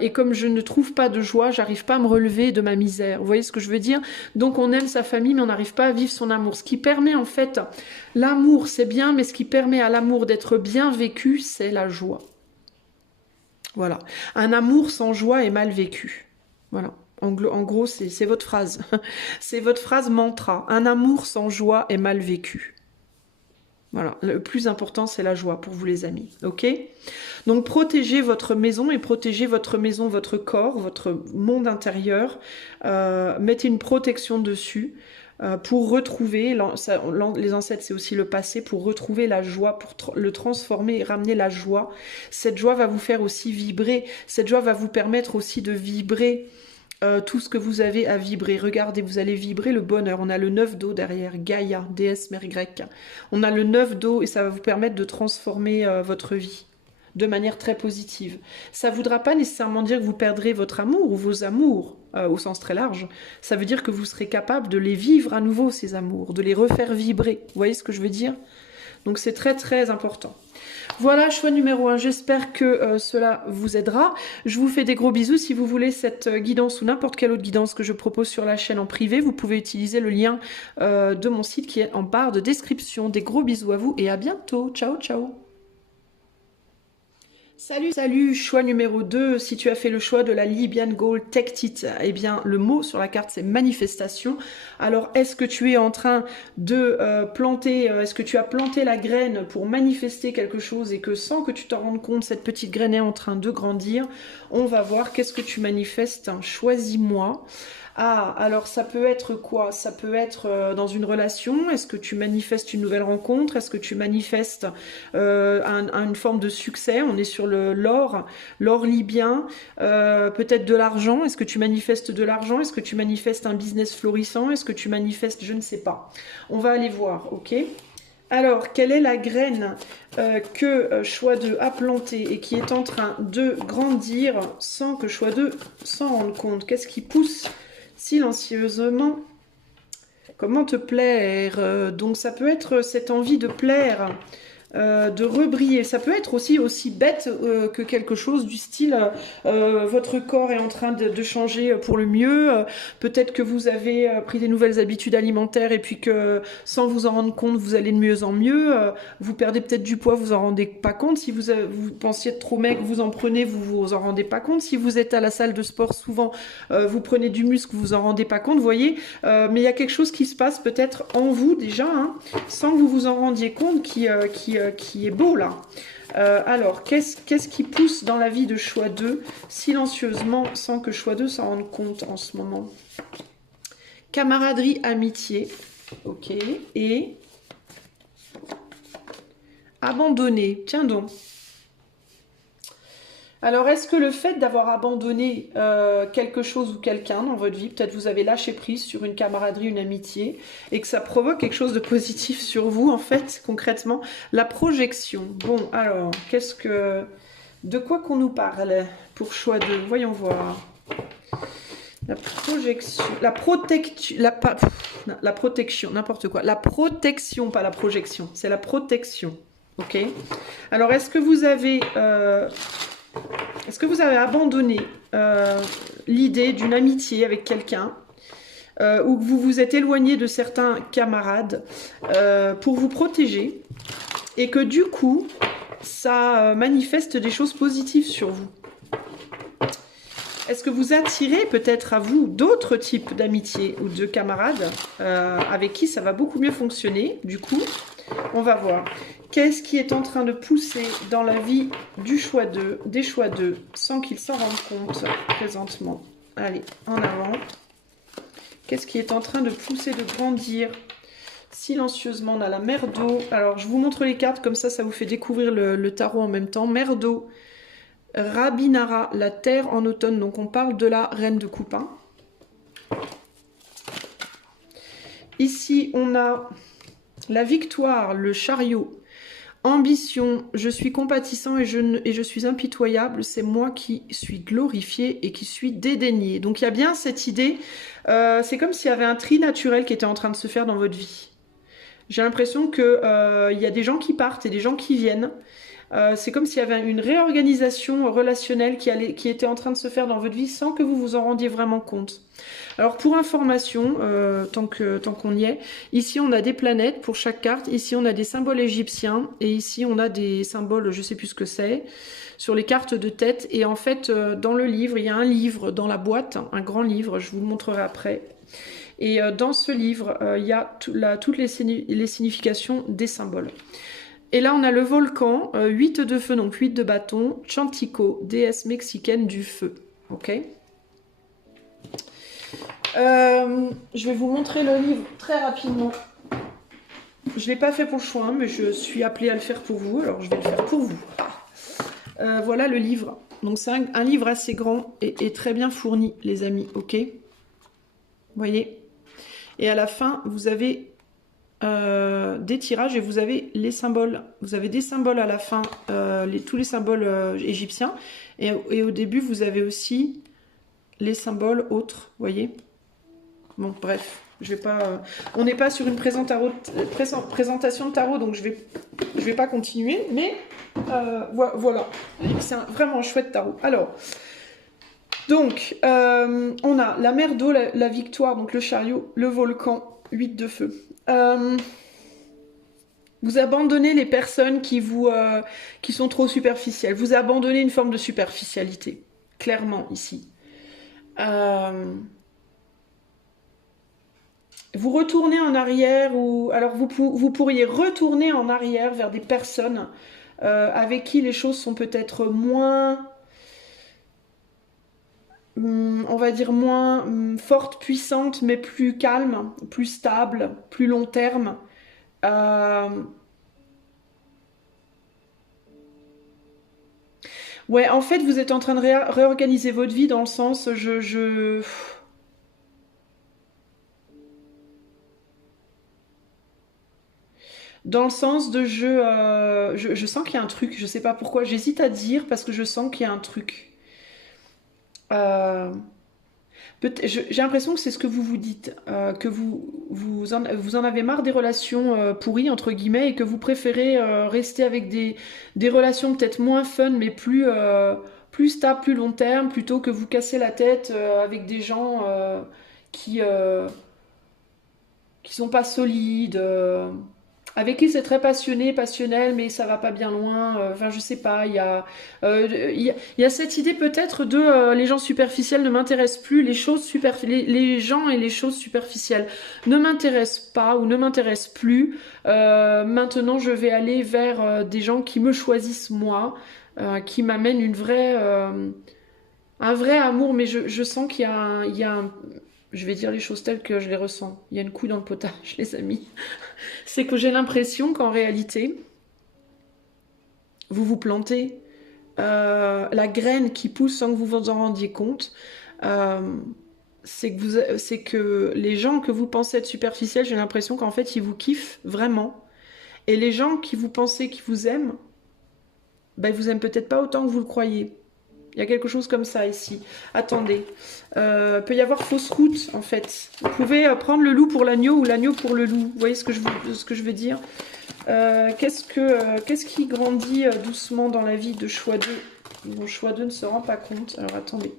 Et comme je ne trouve pas de joie, j'arrive pas à me relever de ma misère. Vous voyez ce que je veux dire? Donc on aime sa famille, mais on n'arrive pas à vivre son amour. Ce qui permet en fait, l'amour c'est bien, mais ce qui permet à l'amour d'être bien vécu, c'est la joie. Voilà. Un amour sans joie est mal vécu. Voilà. En gros, c'est votre phrase. C'est votre phrase mantra. Un amour sans joie est mal vécu. Voilà. Le plus important, c'est la joie pour vous les amis. Ok? Donc, protégez votre maison et protégez votre maison, votre corps, votre monde intérieur. Mettez une protection dessus pour retrouver, les ancêtres c'est aussi le passé, pour retrouver la joie, pour le transformer et ramener la joie. Cette joie va vous faire aussi vibrer. Cette joie va vous permettre aussi de vibrer tout ce que vous avez à vibrer. Regardez, vous allez vibrer le bonheur. On a le 9 d'eau derrière, Gaïa, déesse mère grecque. On a le 9 d'eau et ça va vous permettre de transformer votre vie de manière très positive. Ça ne voudra pas nécessairement dire que vous perdrez votre amour ou vos amours au sens très large. Ça veut dire que vous serez capable de les vivre à nouveau, ces amours, de les refaire vibrer. Vous voyez ce que je veux dire? Donc c'est très très important. Voilà, choix numéro 1, j'espère que cela vous aidera. Je vous fais des gros bisous. Si vous voulez cette guidance ou n'importe quelle autre guidance que je propose sur la chaîne en privé, vous pouvez utiliser le lien de mon site qui est en barre de description. Des gros bisous à vous et à bientôt. Ciao, ciao. Salut, salut, choix numéro 2, si tu as fait le choix de la Libyan Gold Tech It, eh bien le mot sur la carte c'est manifestation. Alors est-ce que tu es en train de planter, est-ce que tu as planté la graine pour manifester quelque chose et que sans que tu t'en rendes compte, cette petite graine est en train de grandir? On va voir qu'est-ce que tu manifestes, choisis-moi. Ah, alors ça peut être quoi? Ça peut être dans une relation. Est-ce que tu manifestes une nouvelle rencontre? Est-ce que tu manifestes une forme de succès? On est sur l'or libyen. Peut-être de l'argent. Est-ce que tu manifestes de l'argent? Est-ce que tu manifestes un business florissant? Est-ce que tu manifestes, je ne sais pas. On va aller voir, ok? Alors, quelle est la graine que choix 2 a plantée et qui est en train de grandir sans que choix 2 s'en rende compte? Qu'est-ce qui pousse silencieusement? Comment te plaire? Donc ça peut être cette envie de plaire, de rebriller. Ça peut être aussi bête que quelque chose du style votre corps est en train de changer pour le mieux. Peut-être que vous avez pris des nouvelles habitudes alimentaires et puis que sans vous en rendre compte, vous allez de mieux en mieux. Vous perdez peut-être du poids, vous en rendez pas compte. Si vous pensiez être trop maigre, vous en prenez, vous en rendez pas compte. Si vous êtes à la salle de sport souvent, vous prenez du muscle, vous en rendez pas compte. Vous voyez, mais il y a quelque chose qui se passe peut-être en vous déjà, hein, sans que vous vous en rendiez compte, qui est beau là. Alors, qu'est-ce qui pousse dans la vie de choix 2 silencieusement sans que choix 2 s'en rende compte en ce moment? Camaraderie, amitié. Ok. Et abandonné. Tiens donc. Alors, est-ce que le fait d'avoir abandonné quelque chose ou quelqu'un dans votre vie, peut-être vous avez lâché prise sur une camaraderie, une amitié, et que ça provoque quelque chose de positif sur vous, en fait, concrètement? La projection. Bon, alors, de quoi qu'on nous parle pour choix 2? Voyons voir. La projection, la protection, n'importe quoi. La protection, pas la projection, c'est la protection. Ok? Alors, est-ce que vous avez abandonné l'idée d'une amitié avec quelqu'un ou que vous vous êtes éloigné de certains camarades pour vous protéger et que du coup, ça manifeste des choses positives sur vous? Est-ce que vous attirez peut-être à vous d'autres types d'amitié ou de camarades avec qui ça va beaucoup mieux fonctionner? Du coup, on va voir. Qu'est-ce qui est en train de pousser dans la vie du choix 2, des choix 2, sans qu'ils s'en rendent compte présentement? Allez, en avant. Qu'est-ce qui est en train de pousser, de grandir silencieusement? On a la mer d'eau. Alors, je vous montre les cartes, comme ça vous fait découvrir le tarot en même temps. Mer d'eau, Rabinara, la terre en automne. Donc, on parle de la reine de coupe. Hein. Ici, on a la victoire, le chariot. Ambition, je suis compatissant et je suis impitoyable, c'est moi qui suis glorifié et qui suis dédaigné. Donc il y a bien cette idée, c'est comme s'il y avait un tri naturel qui était en train de se faire dans votre vie. J'ai l'impression qu'il y a des gens qui partent et des gens qui viennent. C'est comme s'il y avait une réorganisation relationnelle qui était en train de se faire dans votre vie sans que vous vous en rendiez vraiment compte. Alors pour information, tant qu'on y est, ici on a des planètes pour chaque carte, ici on a des symboles égyptiens et ici on a des symboles, je sais plus ce que c'est, sur les cartes de tête. Et en fait dans le livre, il y a un livre dans la boîte, un grand livre, je vous le montrerai après. Et dans ce livre, il y a toutes les significations des symboles. Et là, on a le volcan, 8 de feu, donc 8 de bâton, Chantico, déesse mexicaine du feu. Ok. Je vais vous montrer le livre très rapidement. Je ne l'ai pas fait pour le choix, mais je suis appelée à le faire pour vous, alors je vais le faire pour vous. Voilà le livre. Donc c'est un livre assez grand et très bien fourni, les amis. Ok. Vous voyez. Et à la fin, vous avez des tirages et vous avez les symboles. Vous avez des symboles à la fin, tous les symboles égyptiens. Et au début, vous avez aussi les symboles autres, vous voyez. Bon, bref, je vais pas. On n'est pas sur une présentation de tarot, donc je vais pas continuer. Mais voilà, c'est vraiment un chouette tarot. Alors, donc, on a la mer d'eau, la victoire, donc le chariot, le volcan, 8 de feu. Vous abandonnez les personnes qui sont trop superficielles. Vous abandonnez une forme de superficialité, clairement ici. Vous retournez en arrière ou alors vous pourriez retourner en arrière vers des personnes avec qui les choses sont peut-être moins, on va dire moins fortes, puissantes, mais plus calmes, plus stables, plus long terme. Ouais, en fait, vous êtes en train de réorganiser votre vie dans le sens, dans le sens de je sens qu'il y a un truc, je sais pas pourquoi, j'hésite à dire parce que je sens qu'il y a un truc. Euh, J'ai l'impression que c'est ce que vous vous dites, que vous en avez marre des relations pourries, entre guillemets, et que vous préférez rester avec des relations peut-être moins fun, mais plus stables, plus long terme, plutôt que vous casser la tête avec des gens qui, qui sont pas solides, avec qui c'est très passionné, passionnel, mais ça va pas bien loin. Enfin, je sais pas. Il y a cette idée peut-être de les gens superficiels ne m'intéressent plus, les gens et les choses superficielles ne m'intéressent pas ou ne m'intéressent plus. Maintenant, je vais aller vers des gens qui me choisissent moi, qui m'amènent un vrai amour, mais je sens qu'il y a je vais dire les choses telles que je les ressens. Il y a une couille dans le potage, les amis. C'est que j'ai l'impression qu'en réalité, vous vous plantez. La graine qui pousse sans que vous vous en rendiez compte, c'est que les gens que vous pensez être superficiels, j'ai l'impression qu'en fait, ils vous kiffent vraiment. Et les gens qui vous pensez qu'ils vous aiment, ben, ils vous aiment peut-être pas autant que vous le croyez. Il y a quelque chose comme ça ici. Attendez. Peut y avoir fausse route, en fait. Vous pouvez prendre le loup pour l'agneau ou l'agneau pour le loup. Vous voyez ce que je veux dire? Qu'est-ce qui grandit doucement dans la vie de choix 2? Mon choix 2 ne se rend pas compte. Alors, attendez.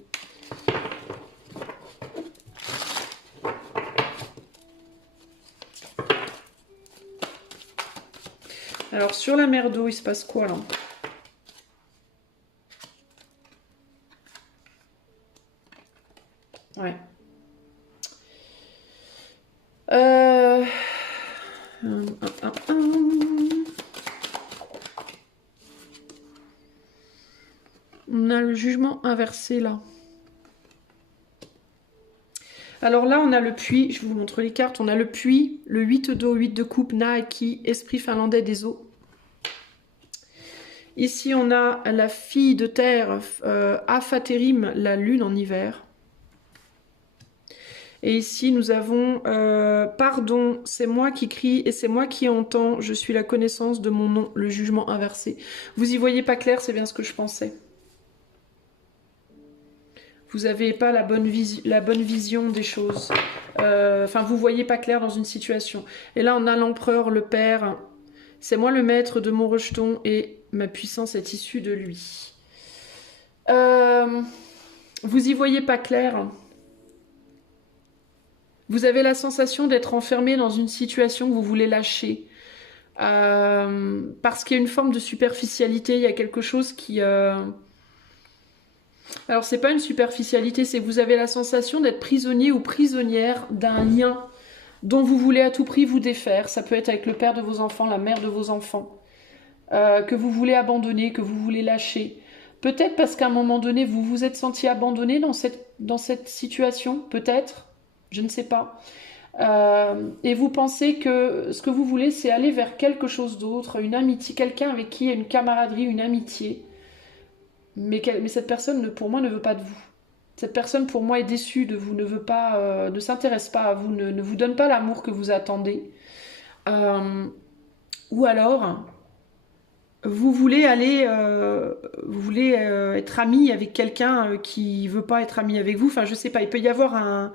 Alors, sur la mer d'eau, il se passe quoi, là? Ouais. On a le jugement inversé là. Alors là, on a le puits, je vous montre les cartes. On a le puits, le 8 d'eau, 8 de coupe, Naaki, esprit finlandais des eaux. Ici, on a la fille de terre, Afaterim, la lune en hiver. Et ici, nous avons pardon, c'est moi qui crie et c'est moi qui entends. Je suis la connaissance de mon nom, le jugement inversé. Vous y voyez pas clair, c'est bien ce que je pensais. Vous n'avez pas la bonne vision des choses. Enfin, vous voyez pas clair dans une situation. Et là, on a l'empereur, le père. C'est moi le maître de mon rejeton et ma puissance est issue de lui. Vous y voyez pas clair. Vous avez la sensation d'être enfermé dans une situation que vous voulez lâcher. Parce qu'il y a une forme de superficialité, il y a quelque chose qui... Alors c'est pas une superficialité, c'est que vous avez la sensation d'être prisonnier ou prisonnière d'un lien dont vous voulez à tout prix vous défaire. Ça peut être avec le père de vos enfants, la mère de vos enfants, que vous voulez abandonner, que vous voulez lâcher. Peut-être parce qu'à un moment donné, vous vous êtes senti abandonné dans cette situation, peut-être, je ne sais pas. Et vous pensez que ce que vous voulez, c'est aller vers quelque chose d'autre, une amitié, quelqu'un avec qui il y a une camaraderie, une amitié. Mais cette personne, pour moi, ne veut pas de vous. Cette personne, pour moi, est déçue de vous, ne veut pas, ne s'intéresse pas à vous, ne vous donne pas l'amour que vous attendez. Ou alors, vous voulez être ami avec quelqu'un qui veut pas être ami avec vous. Enfin, je sais pas, il peut y avoir un...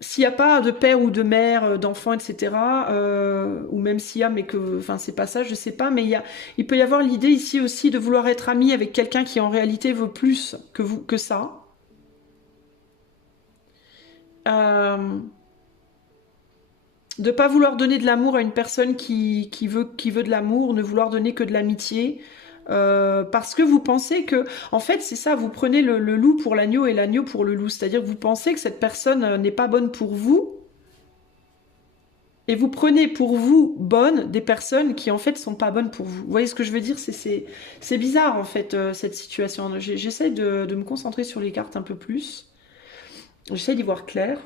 s'il n'y a pas de père ou de mère, d'enfant, etc., ou même s'il y a, mais que, enfin, c'est pas ça, je sais pas, mais il peut y avoir l'idée ici aussi de vouloir être ami avec quelqu'un qui en réalité veut plus que vous, que ça. De pas vouloir donner de l'amour à une personne qui veut de l'amour, ne vouloir donner que de l'amitié. Parce que vous pensez que, en fait, c'est ça, vous prenez le loup pour l'agneau et l'agneau pour le loup. C'est-à-dire que vous pensez que cette personne n'est pas bonne pour vous, et vous prenez pour vous bonne des personnes qui, en fait, sont pas bonnes pour vous. Vous voyez ce que je veux dire? C'est bizarre, en fait, cette situation. J'essaie de me concentrer sur les cartes un peu plus. J'essaie d'y voir clair.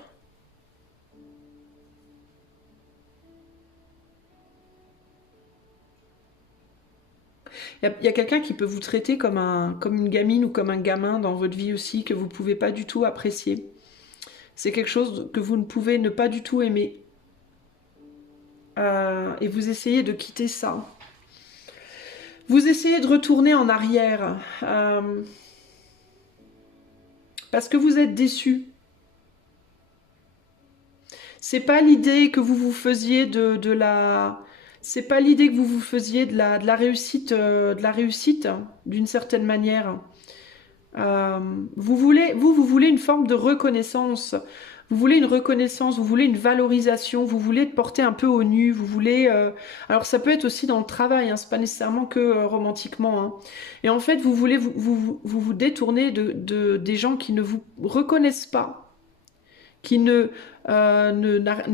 Il y a quelqu'un qui peut vous traiter comme une gamine ou comme un gamin dans votre vie aussi, que vous ne pouvez pas du tout apprécier. C'est quelque chose que vous ne pouvez ne pas du tout aimer. Et vous essayez de quitter ça. Vous essayez de retourner en arrière. Parce que vous êtes déçu. C'est pas l'idée que vous vous faisiez de la... C'est pas l'idée que vous vous faisiez de la réussite, d'une certaine manière. Vous voulez une forme de reconnaissance. Vous voulez une reconnaissance, vous voulez une valorisation, vous voulez être porté un peu au nu, vous voulez... Alors ça peut être aussi dans le travail, hein, c'est pas nécessairement que romantiquement. Hein. Et en fait, vous voulez vous détourner des gens qui ne vous reconnaissent pas, qui ne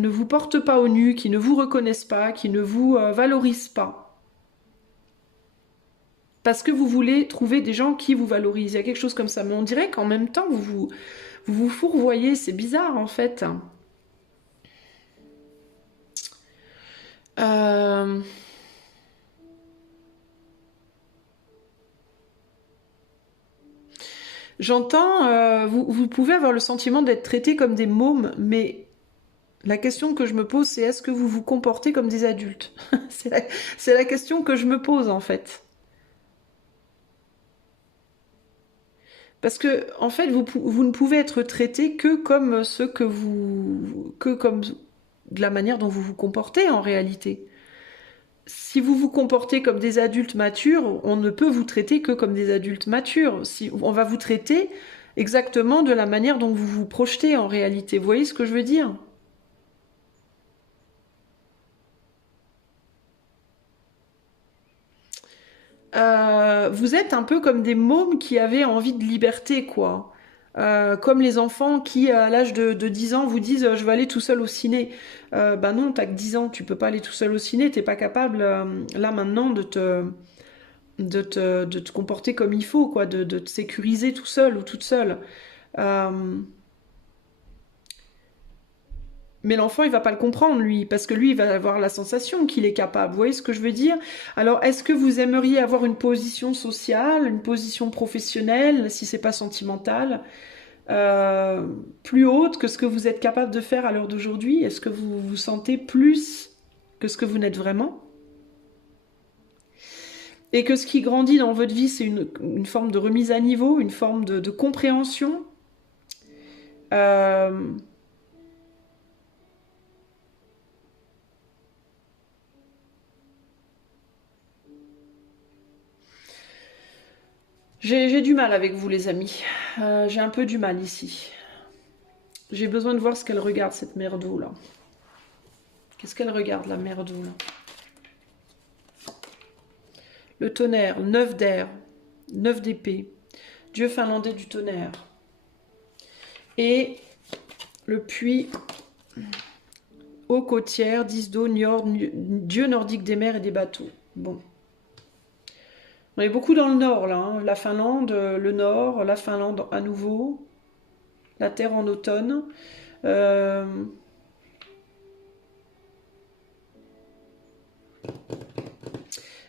vous portent pas au nu, qui ne vous reconnaissent pas, qui ne vous valorisent pas. Parce que vous voulez trouver des gens qui vous valorisent. Il y a quelque chose comme ça. Mais on dirait qu'en même temps, vous fourvoyez. C'est bizarre, en fait. J'entends, vous pouvez avoir le sentiment d'être traité comme des mômes, mais la question que je me pose, c'est est-ce que vous vous comportez comme des adultes? C'est la question que je me pose, en fait. Parce que, en fait, vous ne pouvez être traité que comme que comme de la manière dont vous vous comportez en réalité. Si vous vous comportez comme des adultes matures, on ne peut vous traiter que comme des adultes matures. Si, on va vous traiter exactement de la manière dont vous vous projetez en réalité. Vous voyez ce que je veux dire? Vous êtes un peu comme des mômes qui avaient envie de liberté, quoi. Comme les enfants qui, à l'âge de 10 ans, vous disent je vais aller tout seul au ciné. Bah non, t'as que 10 ans, tu peux pas aller tout seul au ciné, t'es pas capable, là maintenant, de te comporter comme il faut, quoi, de te sécuriser tout seul ou toute seule. Euh, Mais l'enfant, il va pas le comprendre, lui, parce que lui, il va avoir la sensation qu'il est capable. Vous voyez ce que je veux dire? Alors, est-ce que vous aimeriez avoir une position sociale, une position professionnelle, si c'est pas sentimental? euh, plus haute que ce que vous êtes capable de faire à l'heure d'aujourd'hui? Est-ce que vous vous sentez plus que ce que vous n'êtes vraiment? Et que ce qui grandit dans votre vie, c'est une forme de remise à niveau, une forme de compréhension. Euh, j'ai du mal avec vous, les amis. J'ai un peu du mal ici. J'ai besoin de voir ce qu'elle regarde, cette merdo, là. Qu'est-ce qu'elle regarde, la merdo, là? Le tonnerre, 9 d'air, 9 d'épée, dieu finlandais du tonnerre. Et le puits, eau côtière, 10 d'eau, dieu nordique des mers et des bateaux. Bon. On est beaucoup dans le nord, là. Hein. La Finlande, le nord, la Finlande à nouveau, la terre en automne.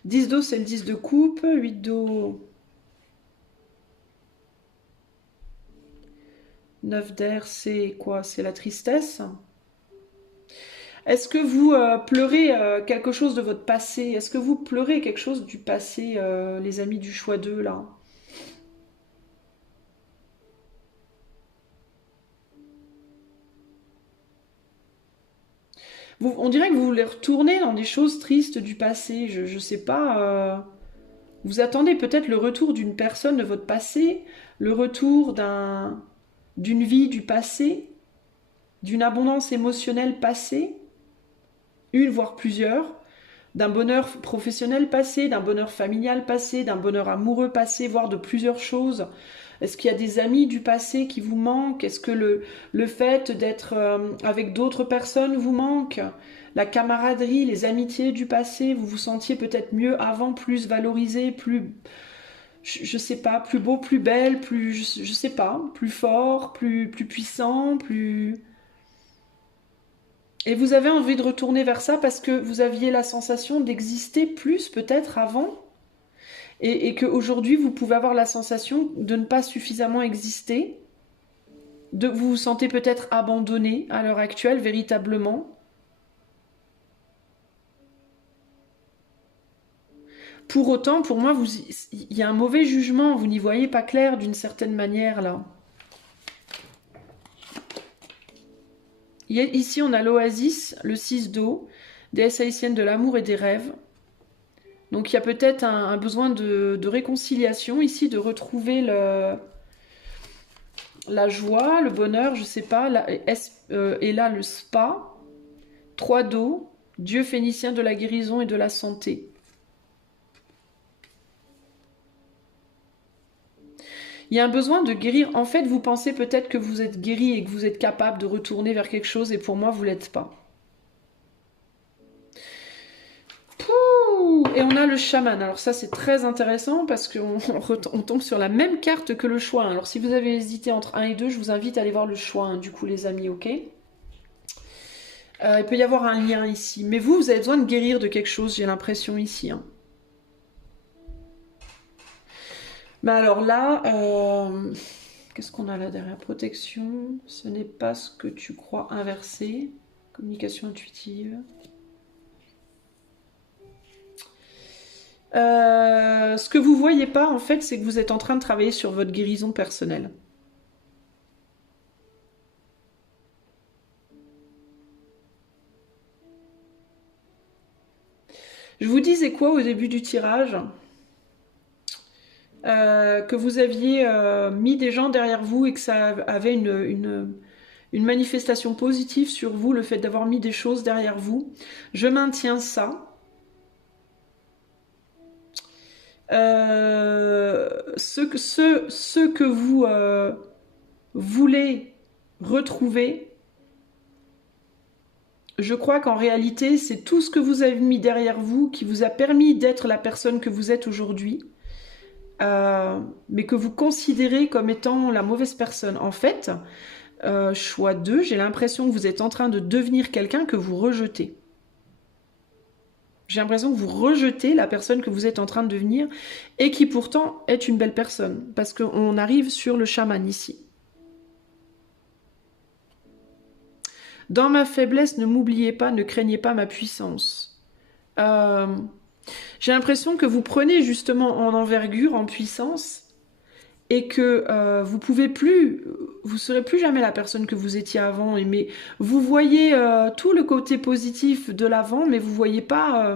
10 d'eau, c'est le 10 de coupe. 8 d'eau. 9 d'air, c'est quoi? C'est la tristesse. Est-ce que vous pleurez quelque chose de votre passé? Est-ce que vous pleurez quelque chose du passé, les amis du choix 2, là? On dirait que vous voulez retourner dans des choses tristes du passé. Je sais pas. Vous attendez peut-être le retour d'une personne de votre passé, le retour d'une vie du passé, d'une abondance émotionnelle passée, une voire plusieurs, d'un bonheur professionnel passé, d'un bonheur familial passé, d'un bonheur amoureux passé, voire de plusieurs choses. Est-ce qu'il y a des amis du passé qui vous manquent? Est-ce que le fait d'être avec d'autres personnes vous manque? La camaraderie, les amitiés du passé, vous vous sentiez peut-être mieux avant, plus valorisé, plus, je sais pas, plus beau, plus belle, plus, je sais pas, plus fort, plus puissant, plus... Et vous avez envie de retourner vers ça parce que vous aviez la sensation d'exister plus peut-être avant et qu'aujourd'hui vous pouvez avoir la sensation de ne pas suffisamment exister, de vous vous sentez peut-être abandonné à l'heure actuelle véritablement. Pour autant, pour moi, il y a un mauvais jugement, vous n'y voyez pas clair d'une certaine manière là. Ici, on a l'oasis, le 6 d'eau, déesse haïtienne de l'amour et des rêves. Donc il y a peut-être un besoin de réconciliation ici, de retrouver la joie, le bonheur, je sais pas. Et là, le spa, 3 d'eau, dieu phénicien de la guérison et de la santé. Il y a un besoin de guérir. En fait, vous pensez peut-être que vous êtes guéri et que vous êtes capable de retourner vers quelque chose, et pour moi, vous l'êtes pas. Et on a le chaman. Alors ça, c'est très intéressant parce qu'on tombe sur la même carte que le choix 1. Alors si vous avez hésité entre 1 et 2, je vous invite à aller voir le choix 1, du coup, les amis, ok? Il peut y avoir un lien ici. Mais vous avez besoin de guérir de quelque chose, j'ai l'impression ici. Hein. Mais alors là, qu'est-ce qu'on a là derrière? Protection, ce n'est pas ce que tu crois inversé. Communication intuitive. Ce que vous voyez pas, en fait, c'est que vous êtes en train de travailler sur votre guérison personnelle. Je vous disais quoi au début du tirage? Que vous aviez mis des gens derrière vous et que ça avait une manifestation positive sur vous, le fait d'avoir mis des choses derrière vous. Je maintiens ça. Ce que vous voulez retrouver, je crois qu'en réalité, c'est tout ce que vous avez mis derrière vous qui vous a permis d'être la personne que vous êtes aujourd'hui. Mais que vous considérez comme étant la mauvaise personne. En fait, choix 2, j'ai l'impression que vous êtes en train de devenir quelqu'un que vous rejetez. J'ai l'impression que vous rejetez la personne que vous êtes en train de devenir et qui pourtant est une belle personne. Parce qu'on arrive sur le chaman ici. Dans ma faiblesse, ne m'oubliez pas, ne craignez pas ma puissance. J'ai l'impression que vous prenez justement en envergure, en puissance, et que vous serez plus jamais la personne que vous étiez avant. Mais vous voyez tout le côté positif de l'avant, mais vous voyez pas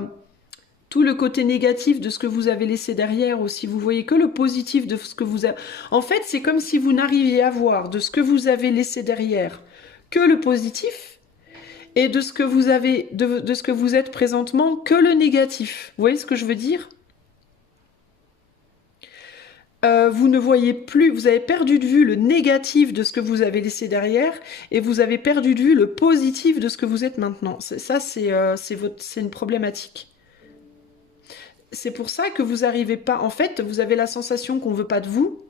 tout le côté négatif de ce que vous avez laissé derrière aussi. Vous voyez que le positif de ce que vous avez. En fait, c'est comme si vous n'arriviez à voir de ce que vous avez laissé derrière que le positif, et de ce que vous avez, de ce que vous êtes présentement, que le négatif. Vous voyez ce que je veux dire? Vous ne voyez plus, vous avez perdu de vue le négatif de ce que vous avez laissé derrière, et vous avez perdu de vue le positif de ce que vous êtes maintenant. Ça, c'est une problématique. C'est pour ça que vous n'arrivez pas... En fait, vous avez la sensation qu'on ne veut pas de vous,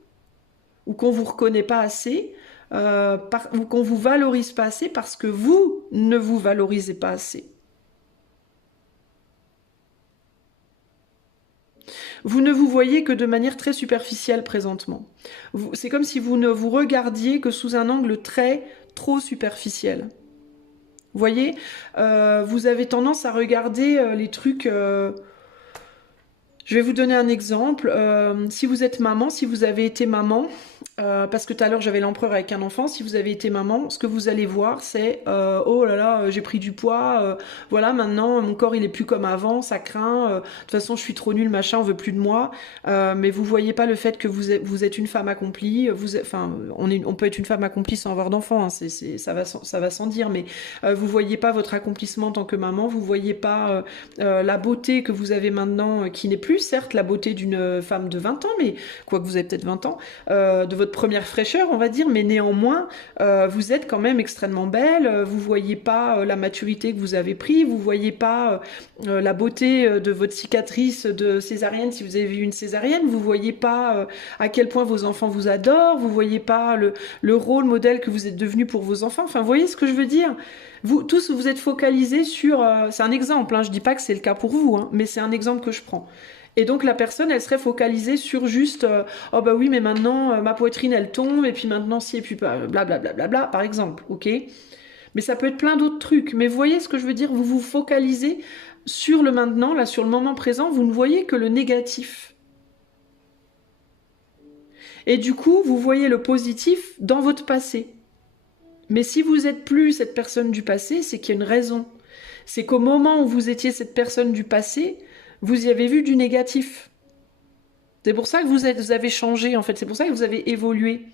ou qu'on ne vous reconnaît pas assez, ou qu'on ne vous valorise pas assez, parce que vous ne vous valorisez pas assez. Vous ne vous voyez que de manière très superficielle présentement. C'est comme si vous ne vous regardiez que sous un angle trop superficiel. Vous voyez, vous avez tendance à regarder les trucs... Je vais vous donner un exemple. Si vous êtes maman, si vous avez été maman, parce que tout à l'heure j'avais l'empereur avec un enfant, si vous avez été maman, ce que vous allez voir c'est oh là là, j'ai pris du poids, voilà, maintenant mon corps il est plus comme avant, ça craint, de toute façon je suis trop nulle, machin, on veut plus de moi. Mais vous voyez pas le fait que vous êtes une femme accomplie, enfin on peut être une femme accomplie sans avoir d'enfant, hein, ça va sans dire, mais vous voyez pas votre accomplissement en tant que maman, vous voyez pas la beauté que vous avez maintenant, qui n'est plus certes la beauté d'une femme de 20 ans, mais quoique vous avez peut-être 20 ans, de votre première fraîcheur, on va dire, mais néanmoins, vous êtes quand même extrêmement belle, vous voyez pas la maturité que vous avez pris, vous voyez pas la beauté de votre cicatrice de césarienne, si vous avez eu une césarienne, vous voyez pas à quel point vos enfants vous adorent, vous voyez pas le rôle modèle que vous êtes devenu pour vos enfants, enfin, vous voyez ce que je veux dire? Vous tous, vous êtes focalisés sur... c'est un exemple, hein, je dis pas que c'est le cas pour vous, hein, mais c'est un exemple que je prends. Et donc la personne, elle serait focalisée sur juste oh bah oui, mais maintenant ma poitrine elle tombe, et puis maintenant si, et puis blablabla, par exemple, ok? Mais ça peut être plein d'autres trucs. Mais vous voyez ce que je veux dire? Vous vous focalisez sur le maintenant, là, sur le moment présent, vous ne voyez que le négatif. Et du coup, vous voyez le positif dans votre passé. Mais si vous n'êtes plus cette personne du passé, c'est qu'il y a une raison. C'est qu'au moment où vous étiez cette personne du passé, vous y avez vu du négatif. C'est pour ça que vous avez changé, en fait. C'est pour ça que vous avez évolué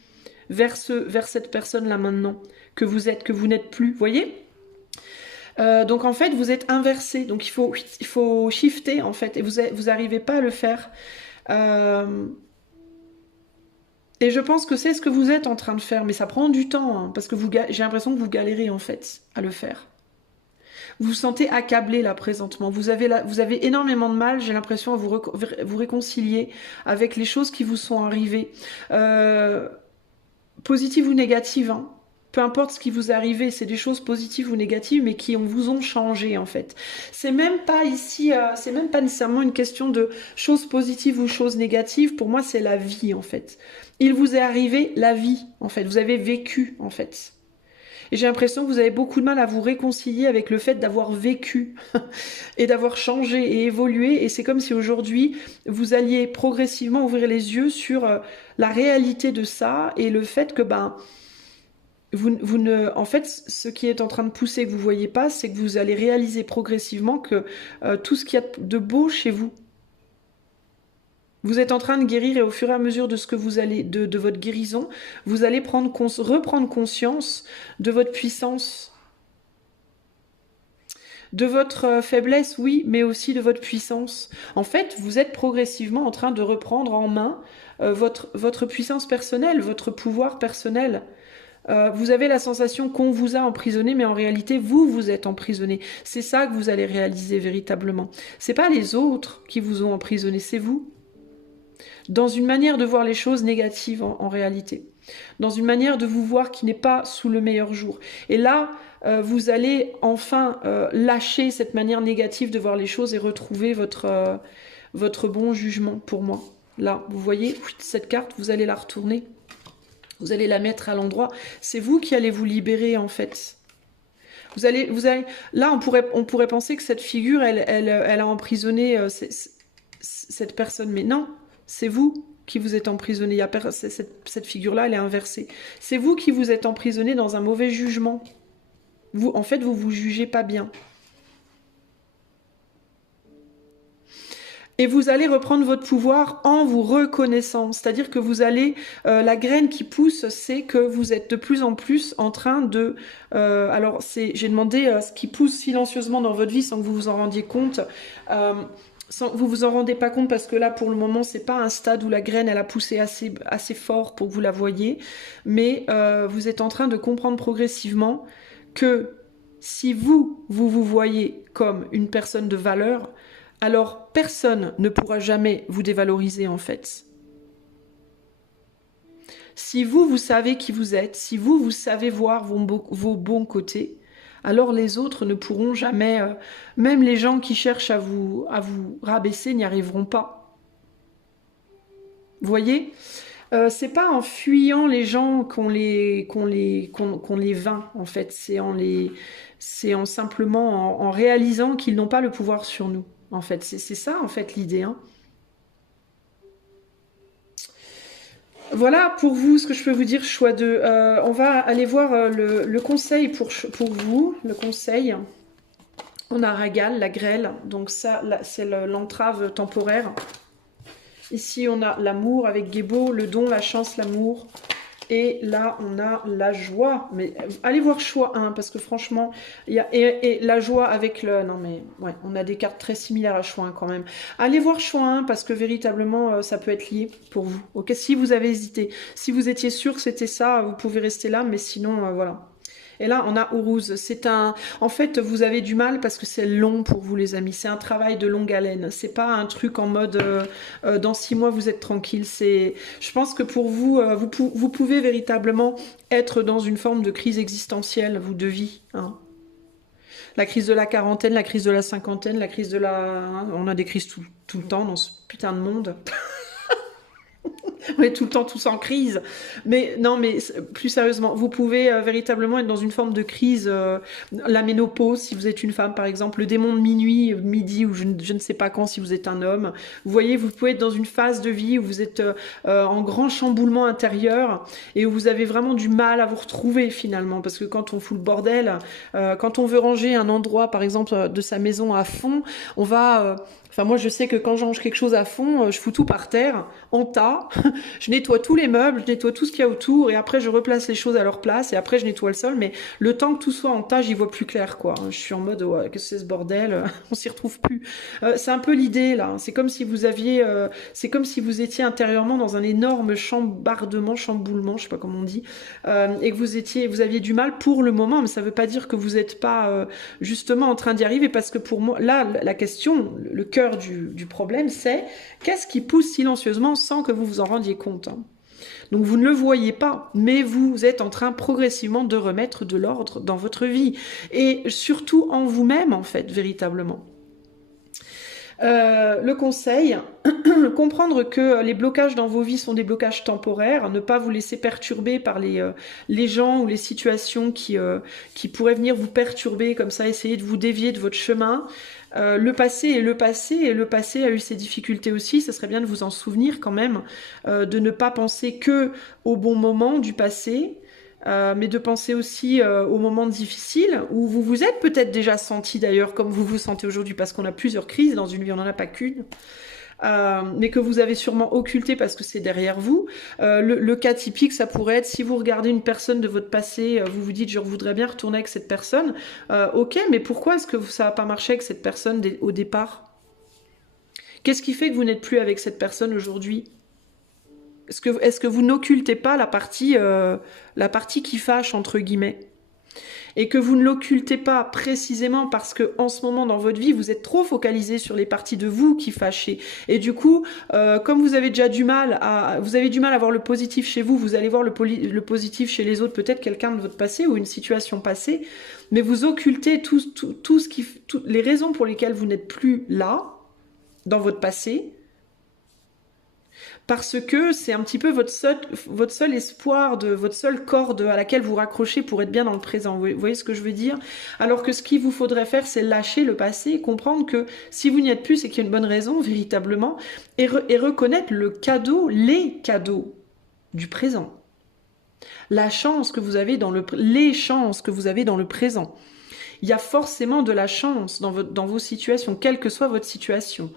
vers cette personne-là maintenant, que vous n'êtes plus. Vous voyez? Donc en fait, vous êtes inversé. Donc il faut shifter, en fait. Et vous n'arrivez pas à le faire. Et je pense que c'est ce que vous êtes en train de faire. Mais ça prend du temps, hein, parce que j'ai l'impression que vous galérez, en fait, à le faire. Vous vous sentez accablé là présentement, vous avez énormément de mal, j'ai l'impression, à vous réconcilier avec les choses qui vous sont arrivées. Positives ou négatives, hein. Peu importe ce qui vous est arrivé, c'est des choses positives ou négatives, mais qui vous ont changé en fait. C'est même pas ici, c'est même pas nécessairement une question de choses positives ou choses négatives, pour moi c'est la vie en fait. Il vous est arrivé la vie en fait, vous avez vécu en fait. Et j'ai l'impression que vous avez beaucoup de mal à vous réconcilier avec le fait d'avoir vécu et d'avoir changé et évolué. Et c'est comme si aujourd'hui, vous alliez progressivement ouvrir les yeux sur la réalité de ça et le fait que, en fait, ce qui est en train de pousser que vous ne voyez pas, c'est que vous allez réaliser progressivement que tout ce qu'il y a de beau chez vous, vous êtes en train de guérir, et au fur et à mesure de ce que vous allez, de votre guérison, vous allez reprendre conscience de votre puissance, de votre faiblesse, oui, mais aussi de votre puissance. En fait, vous êtes progressivement en train de reprendre en main votre puissance personnelle, votre pouvoir personnel. Vous avez la sensation qu'on vous a emprisonné, mais en réalité, vous êtes emprisonné. C'est ça que vous allez réaliser véritablement. C'est pas les autres qui vous ont emprisonné, c'est vous. Dans une manière de voir les choses négatives en réalité, dans une manière de vous voir qui n'est pas sous le meilleur jour. Et là, vous allez enfin lâcher cette manière négative de voir les choses et retrouver votre bon jugement pour moi. Là, vous voyez, cette carte, vous allez la retourner, vous allez la mettre à l'endroit. C'est vous qui allez vous libérer en fait. Là, on pourrait penser que cette figure, elle a emprisonné cette personne, mais non, c'est vous qui vous êtes emprisonné. Cette figure-là, elle est inversée. C'est vous qui vous êtes emprisonné dans un mauvais jugement. En fait, vous vous jugez pas bien. Et vous allez reprendre votre pouvoir en vous reconnaissant. C'est-à-dire que vous allez... la graine qui pousse, c'est que vous êtes de plus en plus en train de... alors, j'ai demandé ce qui pousse silencieusement dans votre vie sans que vous vous en rendiez compte. Sans que vous vous en rendez pas compte parce que là, pour le moment, c'est pas un stade où la graine, elle a poussé assez fort pour que vous la voyiez. Mais vous êtes en train de comprendre progressivement que si vous voyez comme une personne de valeur, alors personne ne pourra jamais vous dévaloriser en fait. Si vous savez qui vous êtes, si vous savez voir vos bons côtés, alors les autres ne pourront jamais, même les gens qui cherchent à vous rabaisser n'y arriveront pas. Vous voyez, c'est pas en fuyant les gens qu'on les vainc en fait, c'est en simplement en réalisant qu'ils n'ont pas le pouvoir sur nous. En fait, c'est ça, en fait, l'idée. Hein. Voilà, pour vous, ce que je peux vous dire, choix 2. On va aller voir le conseil pour vous. Le conseil, on a Ragal, la grêle. Donc ça, c'est l'entrave temporaire. Ici, on a l'amour avec Gébo, le don, la chance, l'amour. Et là, on a la joie. Mais allez voir choix 1, parce que franchement, il y a et la joie avec le... Non mais, ouais, on a des cartes très similaires à choix 1 quand même. Allez voir choix 1, parce que véritablement, ça peut être lié pour vous. Ok, si vous avez hésité. Si vous étiez sûr que c'était ça, vous pouvez rester là, mais sinon, voilà. Et là, on a Ourouz. En fait, vous avez du mal parce que c'est long pour vous, les amis. C'est un travail de longue haleine. C'est pas un truc en mode dans 6 mois vous êtes tranquille. Je pense que pour vous, vous pouvez véritablement être dans une forme de crise existentielle, vous, de vie. Hein. La crise de la quarantaine, la crise de la cinquantaine, la crise de la... Hein, on a des crises tout le temps dans ce putain de monde. On est tout le temps tous en crise. Mais non, mais plus sérieusement, vous pouvez véritablement être dans une forme de crise. La ménopause, si vous êtes une femme, par exemple, le démon de minuit, midi, ou je ne sais pas quand, si vous êtes un homme. Vous voyez, vous pouvez être dans une phase de vie où vous êtes en grand chamboulement intérieur et où vous avez vraiment du mal à vous retrouver finalement. Parce que quand on fout le bordel, quand on veut ranger un endroit, par exemple, de sa maison à fond, on va... Enfin, moi, je sais que quand j'ange quelque chose à fond, je fous tout par terre, en tas. Je nettoie tous les meubles, je nettoie tout ce qu'il y a autour, et après, je replace les choses à leur place, et après, je nettoie le sol. Mais le temps que tout soit en tas, j'y vois plus clair, quoi. Je suis en mode, ouais, qu'est-ce que c'est ce bordel? On s'y retrouve plus. C'est un peu l'idée, là. C'est comme si vous aviez... c'est comme si vous étiez intérieurement dans un énorme chamboulement, je sais pas comment on dit, et que vous aviez du mal pour le moment, mais ça veut pas dire que vous n'êtes pas justement en train d'y arriver, parce que pour moi, là, la question, le cœur du problème, c'est qu'est-ce qui pousse silencieusement sans que vous vous en rendiez compte. Hein. Donc vous ne le voyez pas, mais vous êtes en train progressivement de remettre de l'ordre dans votre vie, et surtout en vous-même, en fait, véritablement. Le conseil, comprendre que les blocages dans vos vies sont des blocages temporaires, ne pas vous laisser perturber par les gens ou les situations qui pourraient venir vous perturber, comme ça, essayer de vous dévier de votre chemin. Le passé est le passé, et le passé a eu ses difficultés aussi, ça serait bien de vous en souvenir quand même, de ne pas penser que au bon moment du passé, mais de penser aussi aux moments difficiles où vous vous êtes peut-être déjà senti d'ailleurs comme vous vous sentez aujourd'hui, parce qu'on a plusieurs crises dans une vie, on n'en a pas qu'une. Mais que vous avez sûrement occulté parce que c'est derrière vous. Le cas typique, ça pourrait être si vous regardez une personne de votre passé, vous vous dites je voudrais bien retourner avec cette personne. Ok, mais pourquoi est-ce que ça n'a pas marché avec cette personne au départ? Qu'est-ce qui fait que vous n'êtes plus avec cette personne aujourd'hui? Est-ce que vous n'occultez pas la partie qui fâche, entre guillemets? Et que vous ne l'occultez pas précisément parce que en ce moment dans votre vie, vous êtes trop focalisé sur les parties de vous qui fâchez. Et du coup, comme vous avez déjà du mal à voir le positif chez vous, vous allez voir le positif chez les autres, peut-être quelqu'un de votre passé ou une situation passée, mais vous occultez les raisons pour lesquelles vous n'êtes plus là, dans votre passé, Parce que c'est un petit peu votre seul espoir, votre seule corde à laquelle vous raccrochez pour être bien dans le présent. Vous voyez ce que je veux dire? Alors que ce qu'il vous faudrait faire, c'est lâcher le passé et comprendre que si vous n'y êtes plus, c'est qu'il y a une bonne raison, véritablement, et reconnaître les cadeaux du présent. La chance que vous avez les chances que vous avez dans le présent. Il y a forcément de la chance dans vos situations, quelle que soit votre situation.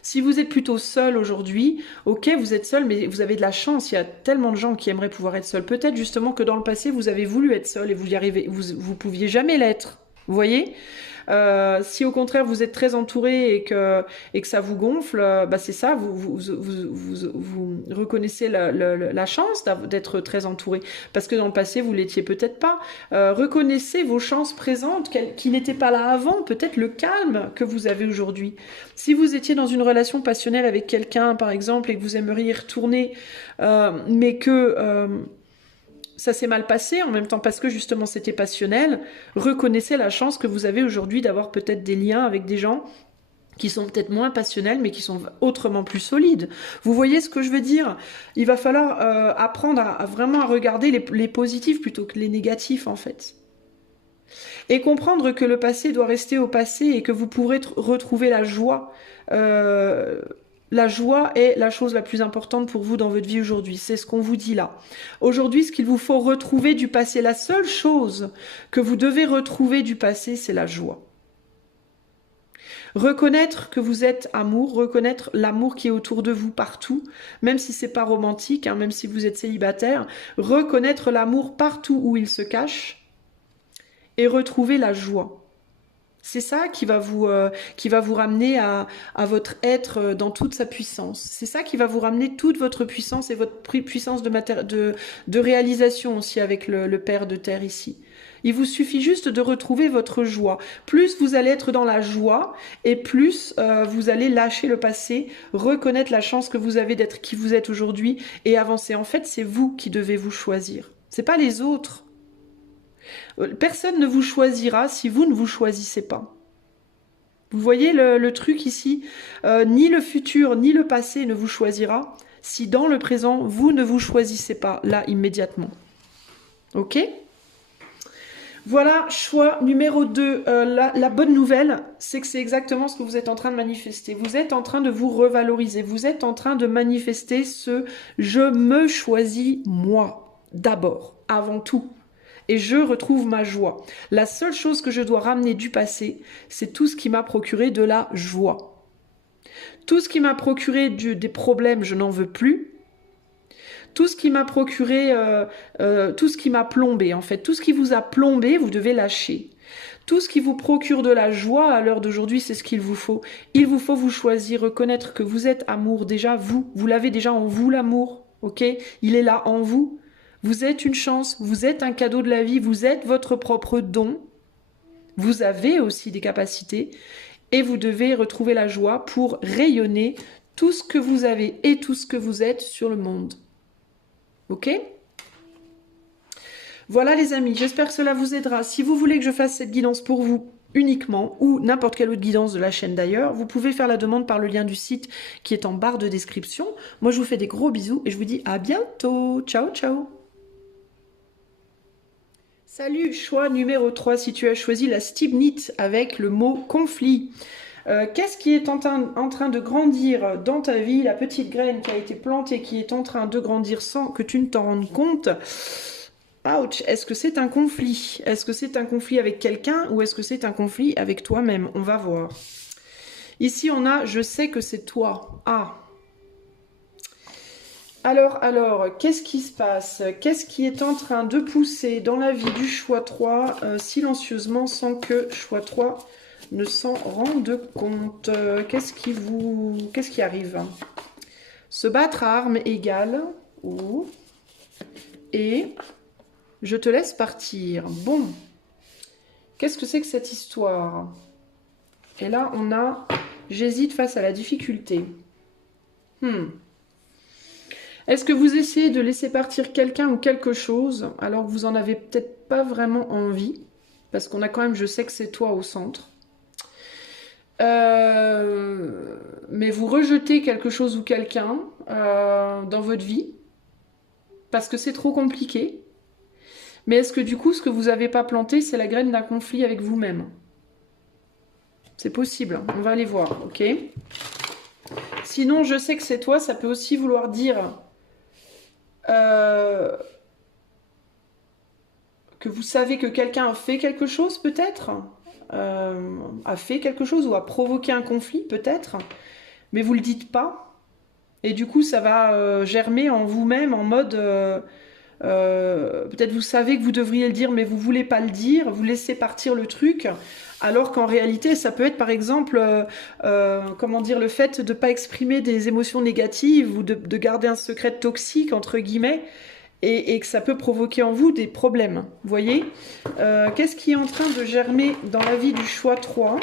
Si vous êtes plutôt seul aujourd'hui, ok, vous êtes seul, mais vous avez de la chance. Il y a tellement de gens qui aimeraient pouvoir être seuls. Peut-être justement que dans le passé, vous avez voulu être seul et vous pouviez jamais l'être. Vous voyez? Si au contraire vous êtes très entouré et que ça vous gonfle, bah c'est ça, vous reconnaissez la chance d'être très entouré, parce que dans le passé vous l'étiez peut-être pas. Reconnaissez vos chances présentes qui n'étaient pas là avant, peut-être le calme que vous avez aujourd'hui. Si vous étiez dans une relation passionnelle avec quelqu'un par exemple et que vous aimeriez y retourner, mais que ça s'est mal passé, en même temps parce que justement c'était passionnel, reconnaissez la chance que vous avez aujourd'hui d'avoir peut-être des liens avec des gens qui sont peut-être moins passionnels, mais qui sont autrement plus solides. Vous voyez ce que je veux dire? Il va falloir apprendre vraiment à regarder les positifs plutôt que les négatifs, en fait. Et comprendre que le passé doit rester au passé et que vous pourrez retrouver la joie. La joie est la chose la plus importante pour vous dans votre vie aujourd'hui. C'est ce qu'on vous dit là. Aujourd'hui, ce qu'il vous faut retrouver du passé, la seule chose que vous devez retrouver du passé, c'est la joie. Reconnaître que vous êtes amour, reconnaître l'amour qui est autour de vous partout, même si c'est pas romantique, hein, même si vous êtes célibataire, reconnaître l'amour partout où il se cache et retrouver la joie. C'est ça qui va vous ramener à votre être dans toute sa puissance. C'est ça qui va vous ramener toute votre puissance et votre puissance de réalisation aussi avec le Père de Terre ici. Il vous suffit juste de retrouver votre joie. Plus vous allez être dans la joie et plus vous allez lâcher le passé, reconnaître la chance que vous avez d'être qui vous êtes aujourd'hui et avancer. En fait, c'est vous qui devez vous choisir. C'est pas les autres. Personne ne vous choisira si vous ne vous choisissez pas. Vous voyez le truc ici, ni le futur ni le passé ne vous choisira si dans le présent vous ne vous choisissez pas là immédiatement. Ok ? Voilà, choix numéro 2. La bonne nouvelle, c'est que c'est exactement ce que vous êtes en train de manifester. Vous êtes en train de vous revaloriser. Vous êtes en train de manifester ce « je me choisis moi » d'abord, avant tout. Et je retrouve ma joie. La seule chose que je dois ramener du passé, c'est tout ce qui m'a procuré de la joie. Tout ce qui m'a procuré des problèmes, je n'en veux plus. Tout ce qui m'a procuré, tout ce qui m'a plombé, en fait. Tout ce qui vous a plombé, vous devez lâcher. Tout ce qui vous procure de la joie à l'heure d'aujourd'hui, c'est ce qu'il vous faut. Il vous faut vous choisir, reconnaître que vous êtes amour. Déjà, vous l'avez déjà en vous, l'amour. Ok ? Il est là en vous. Vous êtes une chance, vous êtes un cadeau de la vie, vous êtes votre propre don. Vous avez aussi des capacités et vous devez retrouver la joie pour rayonner tout ce que vous avez et tout ce que vous êtes sur le monde. Ok ? Voilà les amis, j'espère que cela vous aidera. Si vous voulez que je fasse cette guidance pour vous uniquement, ou n'importe quelle autre guidance de la chaîne d'ailleurs, vous pouvez faire la demande par le lien du site qui est en barre de description. Moi je vous fais des gros bisous et je vous dis à bientôt. Ciao ciao. Salut, choix numéro 3, si tu as choisi la stibnite avec le mot conflit. Qu'est-ce qui est en train de grandir dans ta vie, la petite graine qui a été plantée, qui est en train de grandir sans que tu ne t'en rendes compte? Ouch, est-ce que c'est un conflit? Est-ce que c'est un conflit avec quelqu'un ou est-ce que c'est un conflit avec toi-même? On va voir. Ici, on a « je sais que c'est toi ». Ah. Alors, qu'est-ce qui se passe? Qu'est-ce qui est en train de pousser dans la vie du choix 3 silencieusement sans que choix 3 ne s'en rende compte? Qu'est-ce qui arrive? Se battre à armes égales. Oh. Et je te laisse partir. Bon. Qu'est-ce que c'est que cette histoire? Et là, on a j'hésite face à la difficulté. Est-ce que vous essayez de laisser partir quelqu'un ou quelque chose alors que vous en avez peut-être pas vraiment envie? Parce qu'on a quand même je sais que c'est toi au centre. Mais vous rejetez quelque chose ou quelqu'un dans votre vie parce que c'est trop compliqué. Mais est-ce que du coup, ce que vous n'avez pas planté, c'est la graine d'un conflit avec vous-même? C'est possible, on va aller voir, ok? Sinon, je sais que c'est toi, ça peut aussi vouloir dire que vous savez que quelqu'un a fait quelque chose, peut-être, a fait quelque chose ou a provoqué un conflit, peut-être, mais vous le dites pas. Et du coup, ça va germer en vous-même en mode peut-être vous savez que vous devriez le dire, mais vous voulez pas le dire, vous laissez partir le truc, alors qu'en réalité, ça peut être par exemple, comment dire, le fait de ne pas exprimer des émotions négatives ou de garder un secret toxique, entre guillemets, et que ça peut provoquer en vous des problèmes. Vous voyez qu'est-ce qui est en train de germer dans la vie du choix 3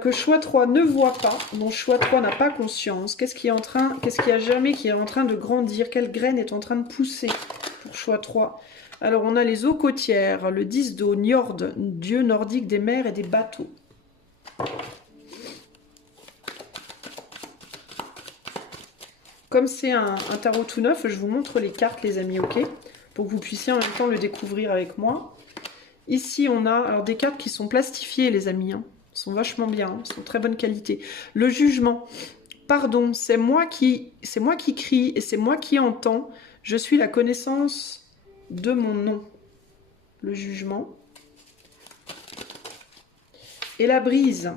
que choix 3 ne voit pas, dont choix 3 n'a pas conscience. Qu'est-ce qui a germé, qui est en train de grandir? Quelle graine est en train de pousser pour choix 3? Alors on a les eaux côtières, le 10 d'eau, Njord, dieu nordique des mers et des bateaux. Comme c'est un tarot tout neuf, je vous montre les cartes les amis, ok? Pour que vous puissiez en même temps le découvrir avec moi. Ici on a alors, des cartes qui sont plastifiées les amis, hein. Sont vachement bien, hein, sont de très bonne qualité. Le jugement, pardon, c'est moi qui crie et c'est moi qui entends. Je suis la connaissance de mon nom. Le jugement. Et la brise.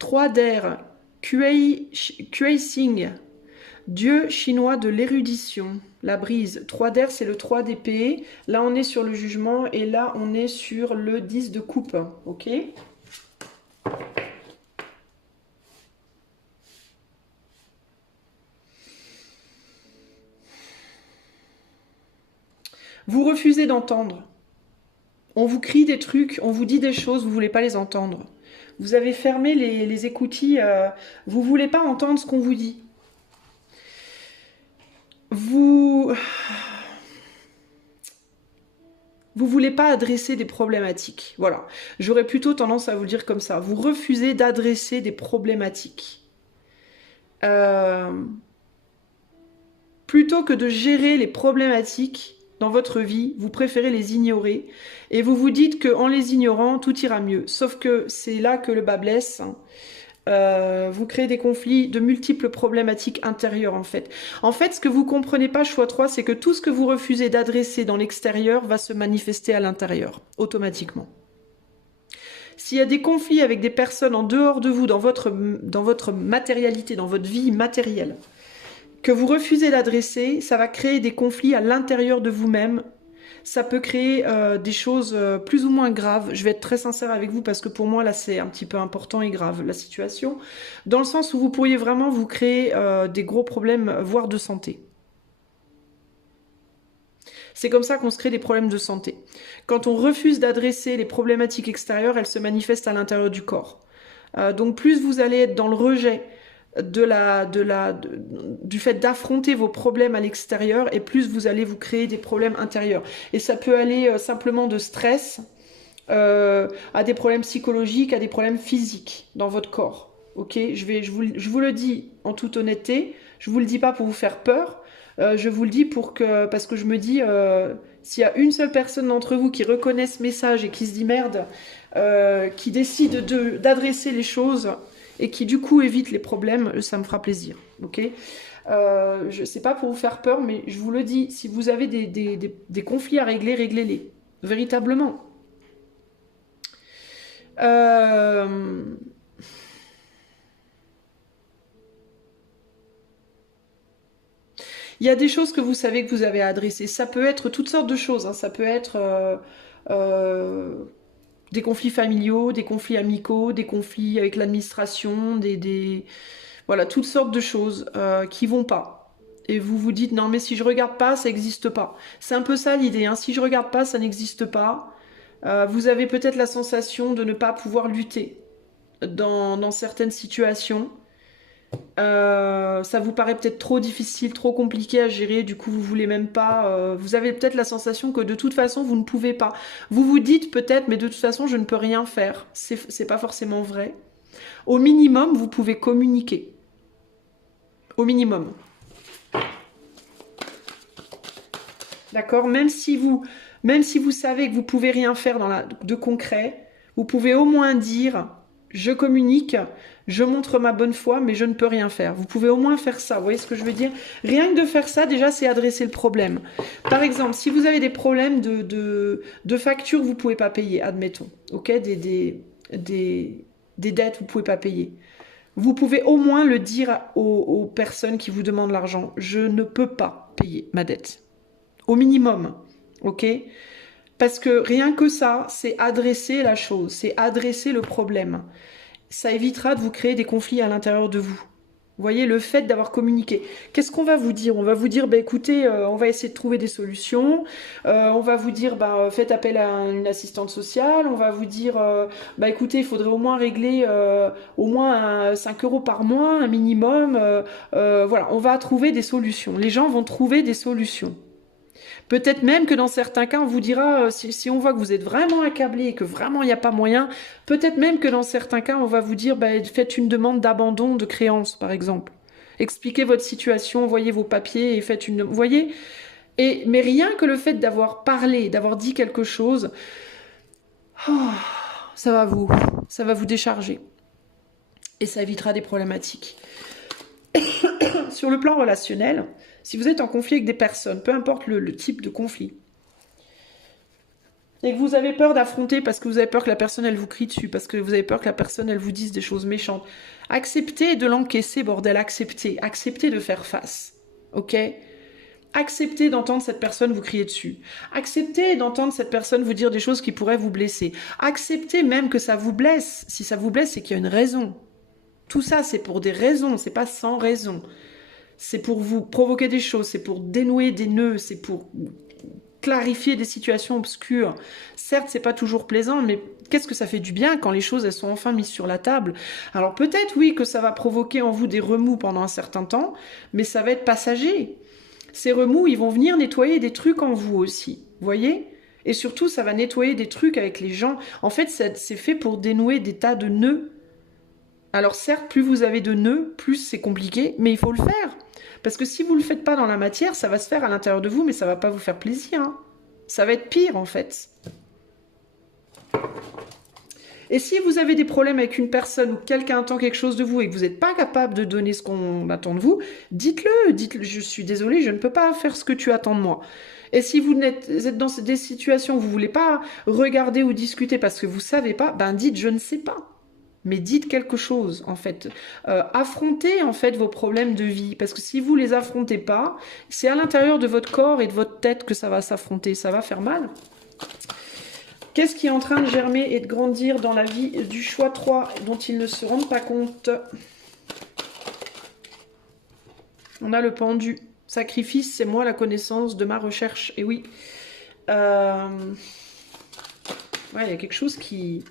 3 d'air. Kuei Sing. Dieu chinois de l'érudition. La brise. 3 d'air, c'est le 3 d'épée. Là, on est sur le jugement et là, on est sur le 10 de coupe. Ok ? Vous refusez d'entendre. On vous crie des trucs, on vous dit des choses, vous voulez pas les entendre. Vous avez fermé les écoutilles, vous voulez pas entendre ce qu'on vous dit. Vous voulez pas adresser des problématiques. Voilà. J'aurais plutôt tendance à vous le dire comme ça. Vous refusez d'adresser des problématiques. Plutôt que de gérer les problématiques dans votre vie, vous préférez les ignorer et vous vous dites qu'en les ignorant, tout ira mieux. Sauf que c'est là que le bas blesse. Vous créez des conflits, de multiples problématiques intérieures en fait. En fait, ce que vous comprenez pas, choix 3, c'est que tout ce que vous refusez d'adresser dans l'extérieur va se manifester à l'intérieur, automatiquement. S'il y a des conflits avec des personnes en dehors de vous, dans votre matérialité, dans votre vie matérielle, que vous refusez d'adresser, ça va créer des conflits à l'intérieur de vous-même. Ça peut créer des choses plus ou moins graves. Je vais être très sincère avec vous parce que pour moi, là, c'est un petit peu important et grave, la situation. Dans le sens où vous pourriez vraiment vous créer des gros problèmes, voire de santé. C'est comme ça qu'on se crée des problèmes de santé. Quand on refuse d'adresser les problématiques extérieures, elles se manifestent à l'intérieur du corps. Donc plus vous allez être dans le rejet du fait d'affronter vos problèmes à l'extérieur et plus vous allez vous créer des problèmes intérieurs. Et ça peut aller simplement de stress à des problèmes psychologiques, à des problèmes physiques dans votre corps. Ok, je vous le dis en toute honnêteté, je vous le dis pas pour vous faire peur, je vous le dis parce que je me dis, s'il y a une seule personne d'entre vous qui reconnaît ce message et qui se dit merde, qui décide d'adresser les choses et qui du coup évite les problèmes, ça me fera plaisir, ok? Je sais pas pour vous faire peur, mais je vous le dis, si vous avez des conflits à régler, réglez-les, véritablement. Il y a des choses que vous savez que vous avez à adresser. Ça peut être toutes sortes de choses, hein. Ça peut être des conflits familiaux, des conflits amicaux, des conflits avec l'administration, voilà, toutes sortes de choses qui vont pas. Et vous vous dites, non mais si je regarde pas, ça n'existe pas. C'est un peu ça l'idée, hein. Si je regarde pas, ça n'existe pas. Vous avez peut-être la sensation de ne pas pouvoir lutter dans certaines situations. Ça vous paraît peut-être trop difficile, trop compliqué à gérer, du coup vous voulez même pas, vous avez peut-être la sensation que de toute façon vous ne pouvez pas. Vous vous dites peut-être, mais de toute façon je ne peux rien faire. C'est pas forcément vrai. Au minimum, vous pouvez communiquer. Au minimum. D'accord? Même si vous savez que vous pouvez rien faire de concret, vous pouvez au moins dire, je communique, je montre ma bonne foi, mais je ne peux rien faire. Vous pouvez au moins faire ça, vous voyez ce que je veux dire? Rien que de faire ça, déjà, c'est adresser le problème. Par exemple, si vous avez des problèmes de factures, vous ne pouvez pas payer, admettons, ok? Des dettes, vous ne pouvez pas payer. Vous pouvez au moins le dire aux personnes qui vous demandent l'argent. Je ne peux pas payer ma dette. Au minimum, ok? Parce que rien que ça, c'est adresser la chose, c'est adresser le problème. Ça évitera de vous créer des conflits à l'intérieur de vous. Vous voyez, le fait d'avoir communiqué. Qu'est-ce qu'on va vous dire? On va vous dire, bah, écoutez, on va essayer de trouver des solutions. On va vous dire, bah, faites appel à une assistante sociale. On va vous dire, bah, écoutez, il faudrait au moins régler au moins 5 euros par mois, un minimum. Voilà, on va trouver des solutions. Les gens vont trouver des solutions. Peut-être même que dans certains cas, on vous dira, si on voit que vous êtes vraiment accablé et que vraiment il n'y a pas moyen, peut-être même que dans certains cas, on va vous dire, bah, faites une demande d'abandon de créance, par exemple. Expliquez votre situation, envoyez vos papiers et faites une... Vous voyez? Mais rien que le fait d'avoir parlé, d'avoir dit quelque chose, oh, ça va vous décharger. Et ça évitera des problématiques. Sur le plan relationnel, si vous êtes en conflit avec des personnes, peu importe le type de conflit, et que vous avez peur d'affronter parce que vous avez peur que la personne elle vous crie dessus, parce que vous avez peur que la personne elle vous dise des choses méchantes, acceptez de l'encaisser, bordel, acceptez de faire face, ok? Acceptez d'entendre cette personne vous crier dessus. Acceptez d'entendre cette personne vous dire des choses qui pourraient vous blesser. Acceptez même que ça vous blesse. Si ça vous blesse, c'est qu'il y a une raison. Tout ça, c'est pour des raisons, c'est pas sans raison. C'est pour vous provoquer des choses, c'est pour dénouer des nœuds, c'est pour clarifier des situations obscures. Certes, c'est pas toujours plaisant, mais qu'est-ce que ça fait du bien quand les choses elles sont enfin mises sur la table. Alors peut-être oui que ça va provoquer en vous des remous pendant un certain temps, mais ça va être passager. Ces remous, ils vont venir nettoyer des trucs en vous aussi, voyez? Et surtout, ça va nettoyer des trucs avec les gens. En fait, c'est fait pour dénouer des tas de nœuds. Alors certes, plus vous avez de nœuds, plus c'est compliqué, mais il faut le faire. Parce que si vous ne le faites pas dans la matière, ça va se faire à l'intérieur de vous, mais ça ne va pas vous faire plaisir. Hein. Ça va être pire, en fait. Et si vous avez des problèmes avec une personne ou quelqu'un attend quelque chose de vous et que vous n'êtes pas capable de donner ce qu'on attend de vous, dites-le, je suis désolée, je ne peux pas faire ce que tu attends de moi. Et si vous êtes dans des situations où vous ne voulez pas regarder ou discuter parce que vous ne savez pas, ben dites je ne sais pas. Mais dites quelque chose, en fait. Affrontez, en fait, vos problèmes de vie. Parce que si vous les affrontez pas, c'est à l'intérieur de votre corps et de votre tête que ça va s'affronter. Ça va faire mal. Qu'est-ce qui est en train de germer et de grandir dans la vie du choix 3 dont ils ne se rendent pas compte? On a le pendu. Sacrifice, c'est moi la connaissance de ma recherche. Et oui. Ouais, il y a quelque chose qui...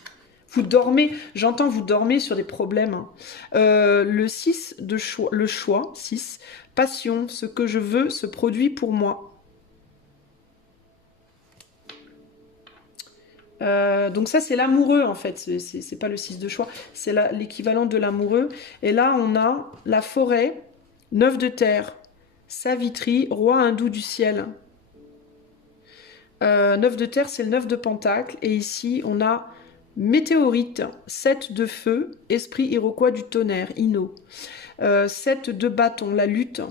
Vous dormez, j'entends vous dormez sur des problèmes. Hein. Le 6 de choix, le choix, 6, passion, ce que je veux se produit pour moi. Donc ça c'est l'amoureux en fait, c'est pas le 6 de choix, c'est l'équivalent de l'amoureux. Et là on a la forêt, 9 de terre, Savitri, roi hindou du ciel. 9 de terre c'est le 9 de pentacle et ici on a... Météorite, 7 de feu, esprit iroquois du tonnerre, Ino. 7 de bâton, la lutte.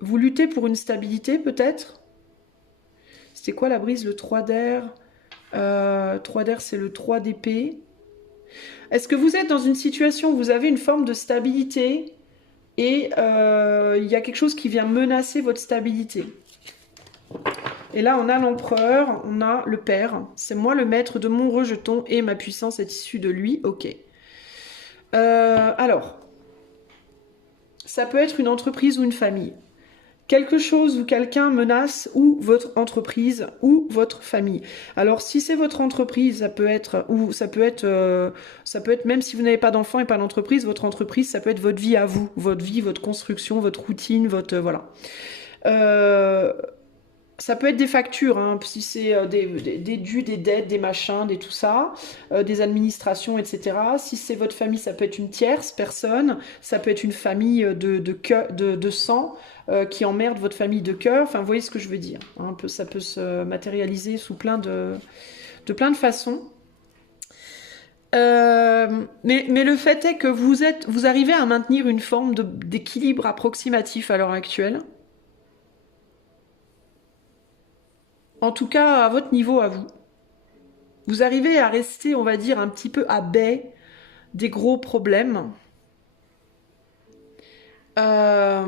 Vous luttez pour une stabilité peut-être? C'était quoi la brise? Le 3 d'air. 3 d'air, c'est le 3 d'épée. Est-ce que vous êtes dans une situation où vous avez une forme de stabilité et il y a quelque chose qui vient menacer votre stabilité? Et là, on a l'empereur, on a le père. C'est moi le maître de mon rejeton et ma puissance est issue de lui. Ok. Alors, ça peut être une entreprise ou une famille. quelque chose ou quelqu'un menace ou votre entreprise ou votre famille. Alors si c'est votre entreprise, ça peut être ou ça peut être même si vous n'avez pas d'enfant et pas d'entreprise, votre entreprise, ça peut être votre vie à vous, votre vie, votre construction, votre routine, votre voilà. Euh, Ça peut être des factures, hein, si c'est des dus, des dettes, des machins, des tout ça, des administrations, etc. Si c'est votre famille, ça peut être une tierce personne, ça peut être une famille de sang qui emmerde votre famille de cœur. Enfin, vous voyez ce que je veux dire. Hein, ça peut se matérialiser sous plein de façons. Mais le fait est que vous arrivez à maintenir une forme d'équilibre approximatif à l'heure actuelle. En tout cas, à votre niveau, à vous. Vous arrivez à rester, on va dire, un petit peu à baie des gros problèmes. Euh,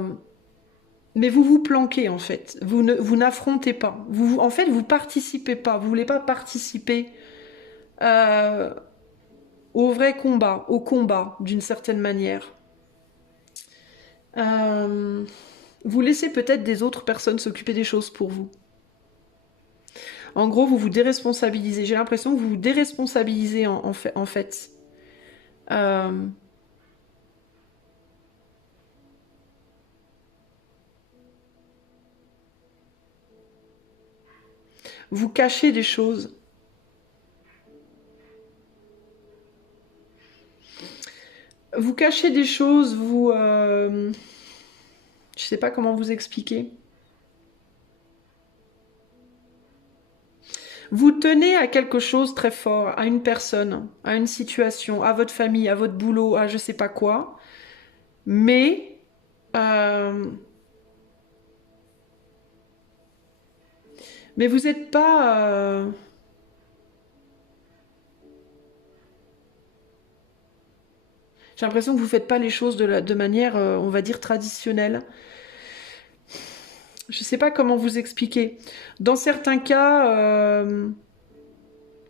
mais vous vous planquez, en fait. Vous n'affrontez pas. En fait, vous participez pas. Vous voulez pas participer euh, au vrai combat, au combat, d'une certaine manière. Euh, vous laissez peut-être des autres personnes s'occuper des choses pour vous. En gros, vous vous déresponsabilisez. J'ai l'impression que vous vous déresponsabilisez en fait. Euh, vous cachez des choses. Vous cachez des choses, je sais pas comment vous expliquer. Vous tenez à quelque chose très fort, à une personne, à une situation, à votre famille, à votre boulot, à je sais pas quoi. Mais euh, vous n'êtes pas. J'ai l'impression que vous faites pas les choses de manière, on va dire, traditionnelle. Je sais pas comment vous expliquer. Dans certains cas,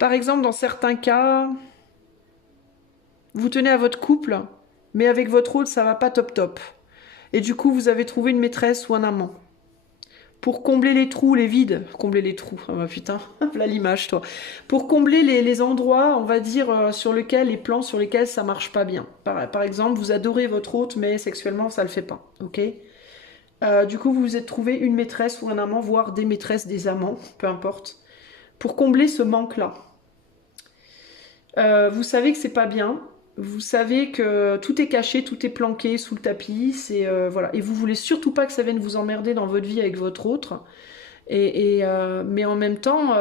par exemple, dans certains cas, vous tenez à votre couple, mais avec votre autre, ça va pas top top. Et du coup, vous avez trouvé une maîtresse ou un amant. Pour combler les trous, les vides, combler les trous, ah bah putain, voilà l'image toi. Pour combler les endroits, on va dire, sur lesquels, les plans sur lesquels ça marche pas bien. Par exemple, vous adorez votre hôte, mais sexuellement ça le fait pas, ok. Du coup, vous vous êtes trouvé une maîtresse ou un amant, voire des maîtresses, des amants, peu importe, pour combler ce manque-là. Vous savez que c'est pas bien. Vous savez que tout est caché, tout est planqué sous le tapis. Voilà. Et vous voulez surtout pas que ça vienne vous emmerder dans votre vie avec votre autre. Mais en même temps,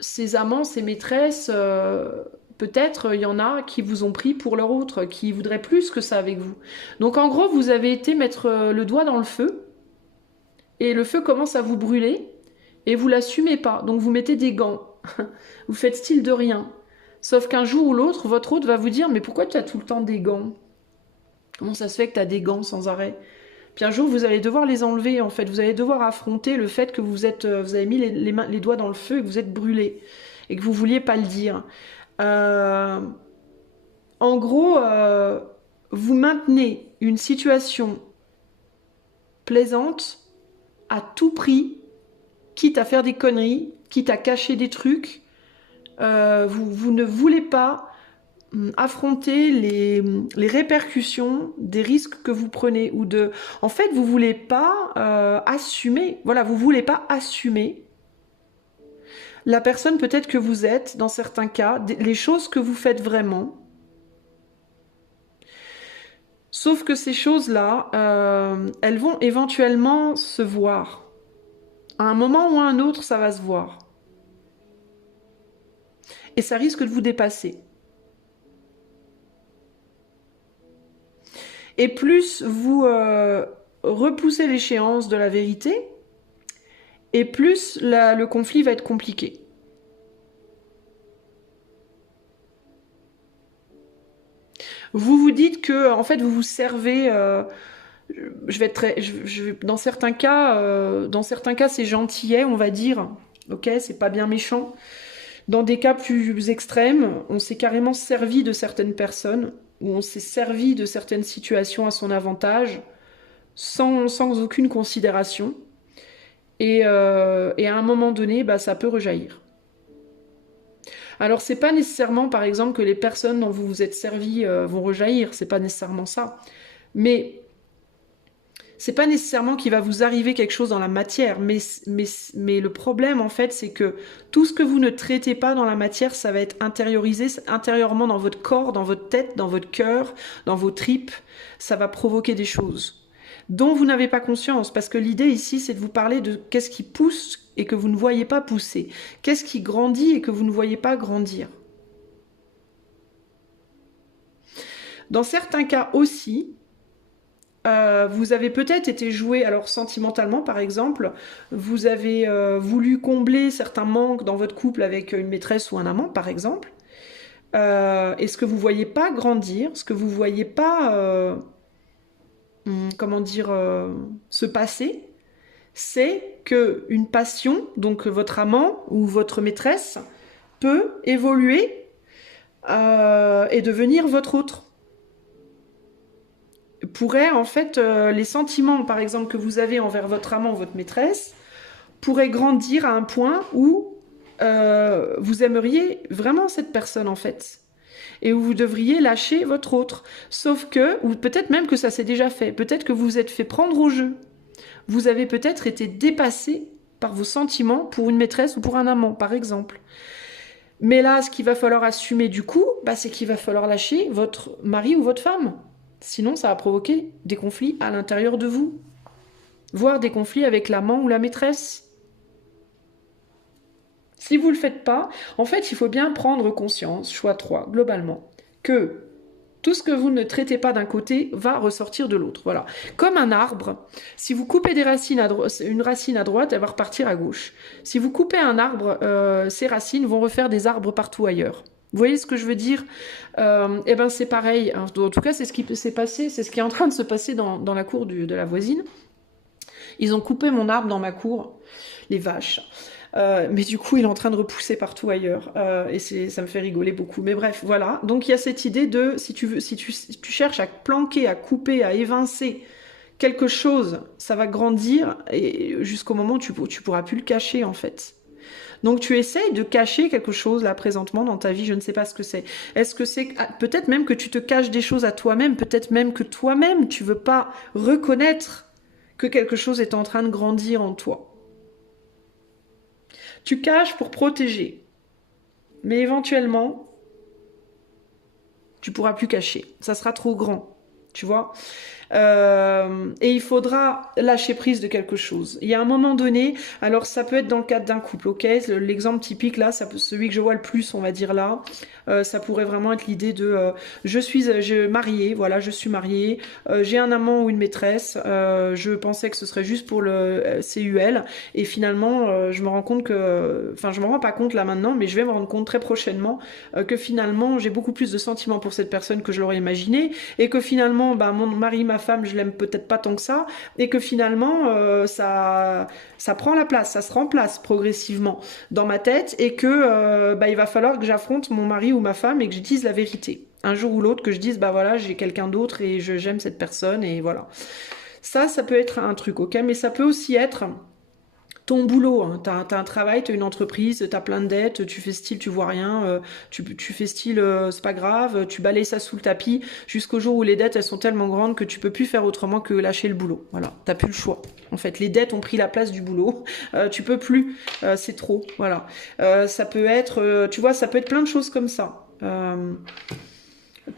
ces amants, ces maîtresses, peut-être il y en a qui vous ont pris pour leur autre, qui voudraient plus que ça avec vous. Donc en gros, vous avez été mettre le doigt dans le feu et le feu commence à vous brûler et vous l'assumez pas. Donc vous mettez des gants. Vous faites style de rien. Sauf qu'un jour ou l'autre, votre hôte va vous dire mais pourquoi tu as tout le temps des gants? Comment ça se fait que tu as des gants sans arrêt? Puis un jour, vous allez devoir les enlever, en fait. Vous allez devoir affronter le fait que vous avez mis les doigts dans le feu et que vous êtes brûlé. Et que vous vouliez pas le dire. Euh, En gros, vous maintenez une situation plaisante à tout prix, quitte à faire des conneries, quitte à cacher des trucs. Vous ne voulez pas affronter les répercussions des risques que vous prenez ou de. En fait, vous voulez pas assumer. Voilà, vous voulez pas assumer la personne peut-être que vous êtes dans certains cas, les choses que vous faites vraiment. Sauf que ces choses-là, elles vont éventuellement se voir. À un moment ou à un autre, ça va se voir. Et ça risque de vous dépasser. Et plus vous repoussez l'échéance de la vérité, et plus le conflit va être compliqué. Vous vous dites que, en fait, vous vous servez. Je vais être dans certains cas, c'est gentillet, on va dire. Ok, c'est pas bien méchant. Dans des cas plus extrêmes, on s'est carrément servi de certaines personnes, ou on s'est servi de certaines situations à son avantage sans aucune considération. Et à un moment donné, bah, ça peut rejaillir. Alors c'est pas nécessairement, par exemple, que les personnes dont vous vous êtes servi vont rejaillir, c'est pas nécessairement ça. Mais c'est pas nécessairement qu'il va vous arriver quelque chose dans la matière, mais le problème en fait, c'est que tout ce que vous ne traitez pas dans la matière, ça va être intériorisé intérieurement dans votre corps, dans votre tête, dans votre cœur, dans vos tripes, ça va provoquer des choses dont vous n'avez pas conscience, parce que l'idée ici, c'est de vous parler de qu'est-ce qui pousse et que vous ne voyez pas pousser, qu'est-ce qui grandit et que vous ne voyez pas grandir. Dans certains cas aussi, vous avez peut-être été joué, alors sentimentalement par exemple, vous avez voulu combler certains manques dans votre couple avec une maîtresse ou un amant par exemple, et ce que vous voyez pas grandir, ce que vous voyez pas, comment dire, se passer, c'est que une passion, donc votre amant ou votre maîtresse, peut évoluer et devenir votre autre. Pourrait en fait, les sentiments par exemple que vous avez envers votre amant ou votre maîtresse pourraient grandir à un point où vous aimeriez vraiment cette personne en fait. Et où vous devriez lâcher votre autre. Sauf que, ou peut-être même que ça s'est déjà fait, peut-être que vous vous êtes fait prendre au jeu. Vous avez peut-être été dépassé par vos sentiments pour une maîtresse ou pour un amant, par exemple. Mais là, ce qu'il va falloir assumer du coup, bah, c'est qu'il va falloir lâcher votre mari ou votre femme. Sinon, ça va provoquer des conflits à l'intérieur de vous. Voire des conflits avec l'amant ou la maîtresse. Si vous ne le faites pas, en fait, il faut bien prendre conscience, choix 3, globalement, que tout ce que vous ne traitez pas d'un côté va ressortir de l'autre. Voilà. Comme un arbre, si vous coupez des racines une racine à droite, elle va repartir à gauche. Si vous coupez un arbre, ces racines vont refaire des arbres partout ailleurs. Vous voyez ce que je veux dire? Eh ben c'est pareil. En tout cas, c'est ce qui s'est passé, c'est ce qui est en train de se passer dans la cour de la voisine. Ils ont coupé mon arbre dans ma cour, les vaches. Mais du coup, il est en train de repousser partout ailleurs. Et ça me fait rigoler beaucoup. Mais bref, voilà. Donc, il y a cette idée de, si tu cherches à planquer, à couper, à évincer quelque chose, ça va grandir et jusqu'au moment où tu pourras plus le cacher, en fait. Donc, tu essayes de cacher quelque chose, là, présentement, dans ta vie. Je ne sais pas ce que c'est. Est-ce que c'est... Peut-être même que tu te caches des choses à toi-même. Peut-être même que toi-même, tu veux pas reconnaître que quelque chose est en train de grandir en toi. Tu caches pour protéger. Mais éventuellement, tu pourras plus cacher. Ça sera trop grand. Tu vois ? Et il faudra lâcher prise de quelque chose. Il y a un moment donné, alors ça peut être dans le cadre d'un couple, ok? L'exemple typique là, celui que je vois le plus, on va dire là, ça pourrait vraiment être l'idée de je suis mariée, voilà, je suis mariée, j'ai un amant ou une maîtresse, je pensais que ce serait juste pour le CUL, et finalement, je me rends compte que, enfin, je me rends pas compte là maintenant, mais je vais me rendre compte très prochainement que finalement, j'ai beaucoup plus de sentiments pour cette personne que je l'aurais imaginé, et que finalement, bah, mon mari, ma femme, je l'aime peut-être pas tant que ça, et que finalement ça prend la place, ça se remplace progressivement dans ma tête, et que bah, il va falloir que j'affronte mon mari ou ma femme et que je dise la vérité. Un jour ou l'autre, que je dise bah voilà, j'ai quelqu'un d'autre et j'aime cette personne, et voilà. Ça peut être un truc, ok, mais ça peut aussi être ton boulot, hein. T'as un travail, t'as une entreprise, t'as plein de dettes, tu fais style, tu vois rien, tu fais style, c'est pas grave, tu balayes ça sous le tapis, jusqu'au jour où les dettes, elles sont tellement grandes que tu peux plus faire autrement que lâcher le boulot. Voilà, t'as plus le choix. En fait, les dettes ont pris la place du boulot, tu peux plus, c'est trop, voilà. Ça peut être, tu vois, ça peut être plein de choses comme ça.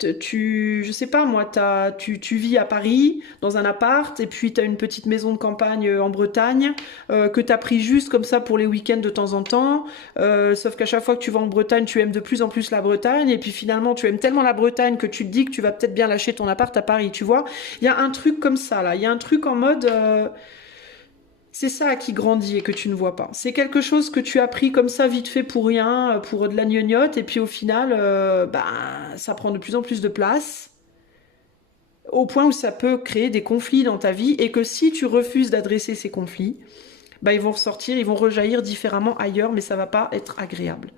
Je sais pas moi, tu vis à Paris dans un appart, et puis t'as une petite maison de campagne en Bretagne que t'as pris juste comme ça pour les week-ends de temps en temps, sauf qu'à chaque fois que tu vas en Bretagne, tu aimes de plus en plus la Bretagne, et puis finalement tu aimes tellement la Bretagne que tu te dis que tu vas peut-être bien lâcher ton appart à Paris, tu vois. Il y a un truc comme ça là, il y a un truc en mode c'est ça qui grandit et que tu ne vois pas. C'est quelque chose que tu as pris comme ça vite fait pour rien, pour de la gnognotte, et puis au final, ça prend de plus en plus de place, au point où ça peut créer des conflits dans ta vie, et que si tu refuses d'adresser ces conflits, ils vont ressortir, ils vont rejaillir différemment ailleurs, mais ça va pas être agréable.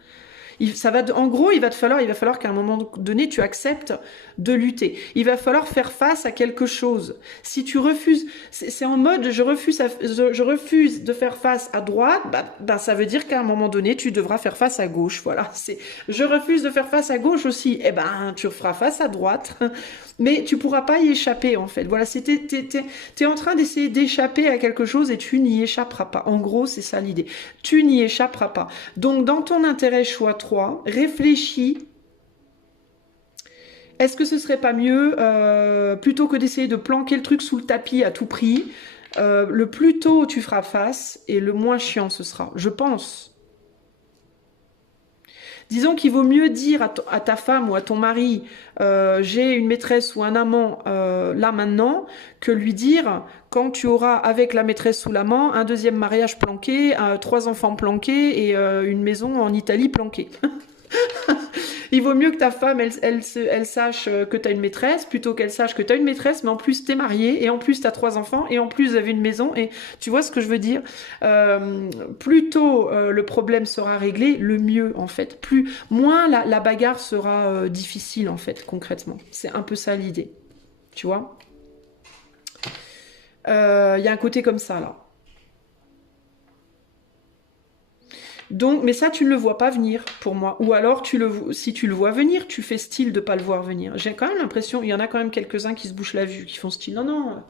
En gros, il va falloir qu'à un moment donné, tu acceptes de lutter. Il va falloir faire face à quelque chose. Si tu refuses, c'est en mode je refuse de faire face à droite, ça veut dire qu'à un moment donné, tu devras faire face à gauche. Voilà, je refuse de faire face à gauche aussi. Eh ben, tu feras face à droite. Mais tu pourras pas y échapper, en fait. Voilà, t'es en train d'essayer d'échapper à quelque chose et tu n'y échapperas pas. En gros, c'est ça l'idée. Tu n'y échapperas pas. Donc, dans ton intérêt choix 3, réfléchis. Est-ce que ce serait pas mieux, plutôt que d'essayer de planquer le truc sous le tapis à tout prix, le plus tôt tu feras face et le moins chiant ce sera, je pense. Disons qu'il vaut mieux dire à ta femme ou à ton mari j'ai une maîtresse ou un amant là maintenant, que lui dire quand tu auras avec la maîtresse ou l'amant un deuxième mariage planqué, 3 enfants planqués et une maison en Italie planquée. Il vaut mieux que ta femme, elle sache que tu as une maîtresse, plutôt qu'elle sache que tu as une maîtresse, mais en plus tu es marié, et en plus tu as 3 enfants, et en plus vous avez une maison, et tu vois ce que je veux dire. Plus tôt le problème sera réglé, le mieux en fait. Moins la bagarre sera difficile en fait, concrètement. C'est un peu ça l'idée, tu vois. Il y a un côté comme ça là. Donc, mais ça, tu ne le vois pas venir pour moi. Ou alors, si tu le vois venir, tu fais style de pas le voir venir. J'ai quand même l'impression, il y en a quand même quelques-uns qui se bouchent la vue, qui font style, non, non,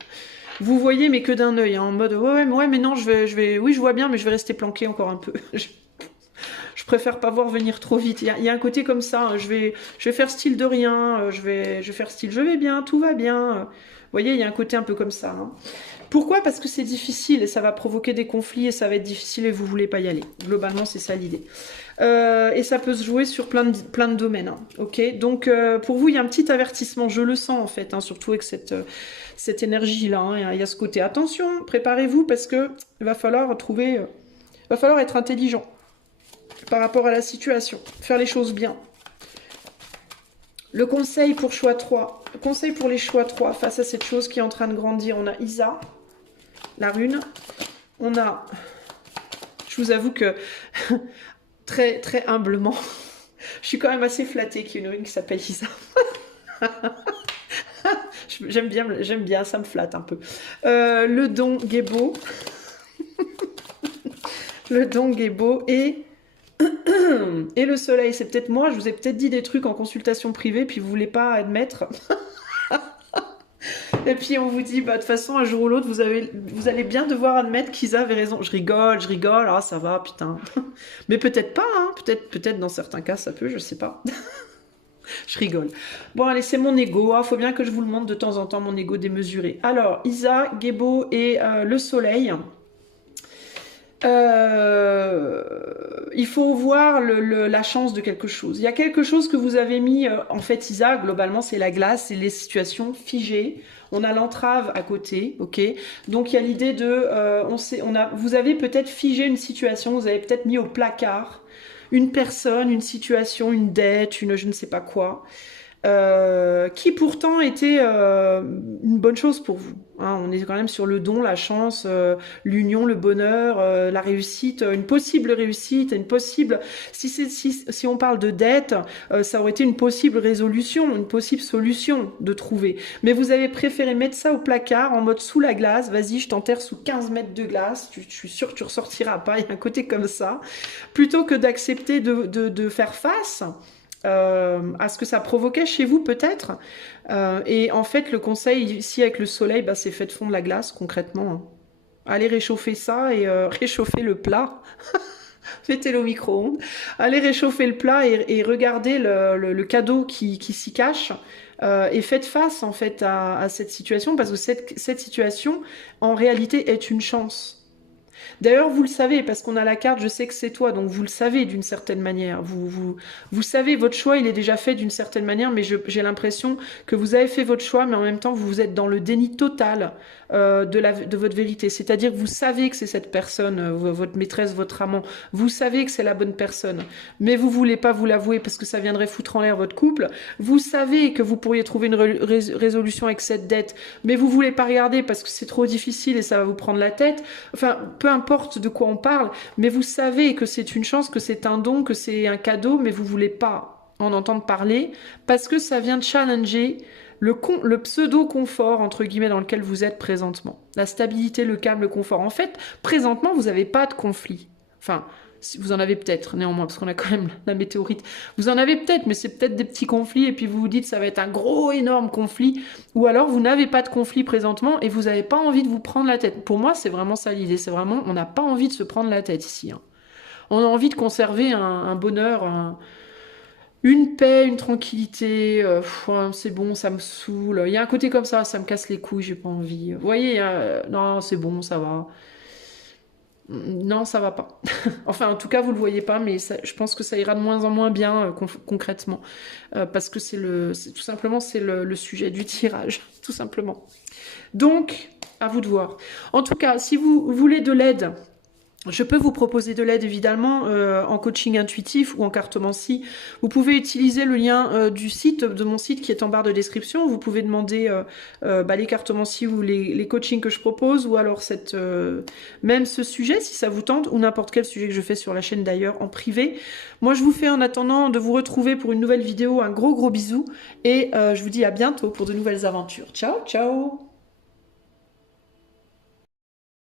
vous voyez, mais que d'un œil, hein, en mode, ouais, mais non, oui, je vois bien, mais je vais rester planqué encore un peu. Je préfère pas voir venir trop vite. Il y a un côté comme ça, hein, je vais faire style de rien, je vais faire style, je vais bien, tout va bien. Vous voyez, il y a un côté un peu comme ça. Hein. Pourquoi? Parce que c'est difficile et ça va provoquer des conflits et ça va être difficile et vous voulez pas y aller. Globalement, c'est ça l'idée. Et ça peut se jouer sur plein de domaines. Hein. Ok. Donc, pour vous, il y a un petit avertissement. Je le sens en fait, hein, surtout avec cette énergie-là. Hein. Il y a ce côté. Attention, préparez-vous parce que il va falloir être intelligent par rapport à la situation. Faire les choses bien. Le conseil pour choix 3. Le conseil pour les choix 3 face à cette chose qui est en train de grandir. On a Isa, la rune. On a... Je vous avoue que très, très humblement, je suis quand même assez flattée qu'il y ait une rune qui s'appelle Isa. J'aime bien, ça me flatte un peu. Le don Gébo. Le don Gébo et le soleil. C'est peut-être moi, je vous ai peut-être dit des trucs en consultation privée, puis vous voulez pas admettre. Et puis on vous dit, bah de toute façon, un jour ou l'autre, vous allez bien devoir admettre qu'Isa avait raison. Je rigole, ah ça va, putain. Mais peut-être pas, hein. Peut-être dans certains cas ça peut, je sais pas. Je rigole. Bon allez, c'est mon ego, faut bien que je vous le montre de temps en temps, mon ego démesuré. Alors, Isa, Gébo et le soleil. Il faut voir la chance de quelque chose. Il y a quelque chose que vous avez mis, en fait, Isa, globalement, c'est la glace, c'est les situations figées. On a l'entrave à côté, ok. Donc il y a l'idée de, vous avez peut-être figé une situation, vous avez peut-être mis au placard une personne, une situation, une dette, je ne sais pas quoi. Qui pourtant était une bonne chose pour vous. Hein, on est quand même sur le don, la chance, l'union, le bonheur, la réussite, une possible réussite, une possible... Si on parle de dette, ça aurait été une possible résolution, une possible solution de trouver. Mais vous avez préféré mettre ça au placard en mode sous la glace. Vas-y, je t'enterre sous 15 mètres de glace. Je suis sûre que tu ressortiras pas. Il y a un côté comme ça. Plutôt que d'accepter de faire face... à ce que ça provoquait chez vous peut-être. Et en fait, le conseil ici avec le soleil, bah, c'est faites fondre la glace concrètement. Hein. Allez réchauffer ça et réchauffer le plat. Mettez-le au micro-ondes. Allez réchauffer le plat et regardez le cadeau qui s'y cache. Et faites face en fait à cette situation parce que cette situation en réalité est une chance. D'ailleurs, vous le savez, parce qu'on a la carte, je sais que c'est toi, donc vous le savez d'une certaine manière. Vous savez, votre choix, il est déjà fait d'une certaine manière, mais j'ai l'impression que vous avez fait votre choix, mais en même temps, vous êtes dans le déni total de votre vérité. C'est-à-dire que vous savez que c'est cette personne, votre maîtresse, votre amant. Vous savez que c'est la bonne personne, mais vous voulez pas vous l'avouer parce que ça viendrait foutre en l'air votre couple. Vous savez que vous pourriez trouver une résolution avec cette dette, mais vous voulez pas regarder parce que c'est trop difficile et ça va vous prendre la tête. Enfin, peu importe. importe de quoi on parle, mais vous savez que c'est une chance, que c'est un don, que c'est un cadeau, mais vous voulez pas en entendre parler, parce que ça vient challenger le pseudo-confort, entre guillemets, dans lequel vous êtes présentement. La stabilité, le calme, le confort. En fait, présentement, vous n'avez pas de conflit. Enfin, vous en avez peut-être, néanmoins, parce qu'on a quand même la météorite. Vous en avez peut-être, mais c'est peut-être des petits conflits, et puis vous vous dites ça va être un gros, énorme conflit, ou alors vous n'avez pas de conflit présentement, et vous n'avez pas envie de vous prendre la tête. Pour moi, c'est vraiment ça l'idée, c'est vraiment, on n'a pas envie de se prendre la tête ici. Hein. On a envie de conserver un bonheur, une paix, une tranquillité, c'est bon, ça me saoule. Il y a un côté comme ça me casse les couilles, j'ai pas envie. Vous voyez, non, c'est bon, ça va. Non, ça va pas. Enfin, en tout cas, vous le voyez pas, mais je pense que ça ira de moins en moins bien concrètement, parce que tout simplement c'est le sujet du tirage, tout simplement. Donc, à vous de voir. En tout cas, si vous voulez de l'aide, je peux vous proposer de l'aide évidemment en coaching intuitif ou en cartomancie. Vous pouvez utiliser le lien du site, de mon site qui est en barre de description. Vous pouvez demander les cartomancies ou les coachings que je propose, ou alors même ce sujet si ça vous tente, ou n'importe quel sujet que je fais sur la chaîne d'ailleurs en privé. Moi je vous fais en attendant de vous retrouver pour une nouvelle vidéo un gros bisou et je vous dis à bientôt pour de nouvelles aventures. Ciao ciao.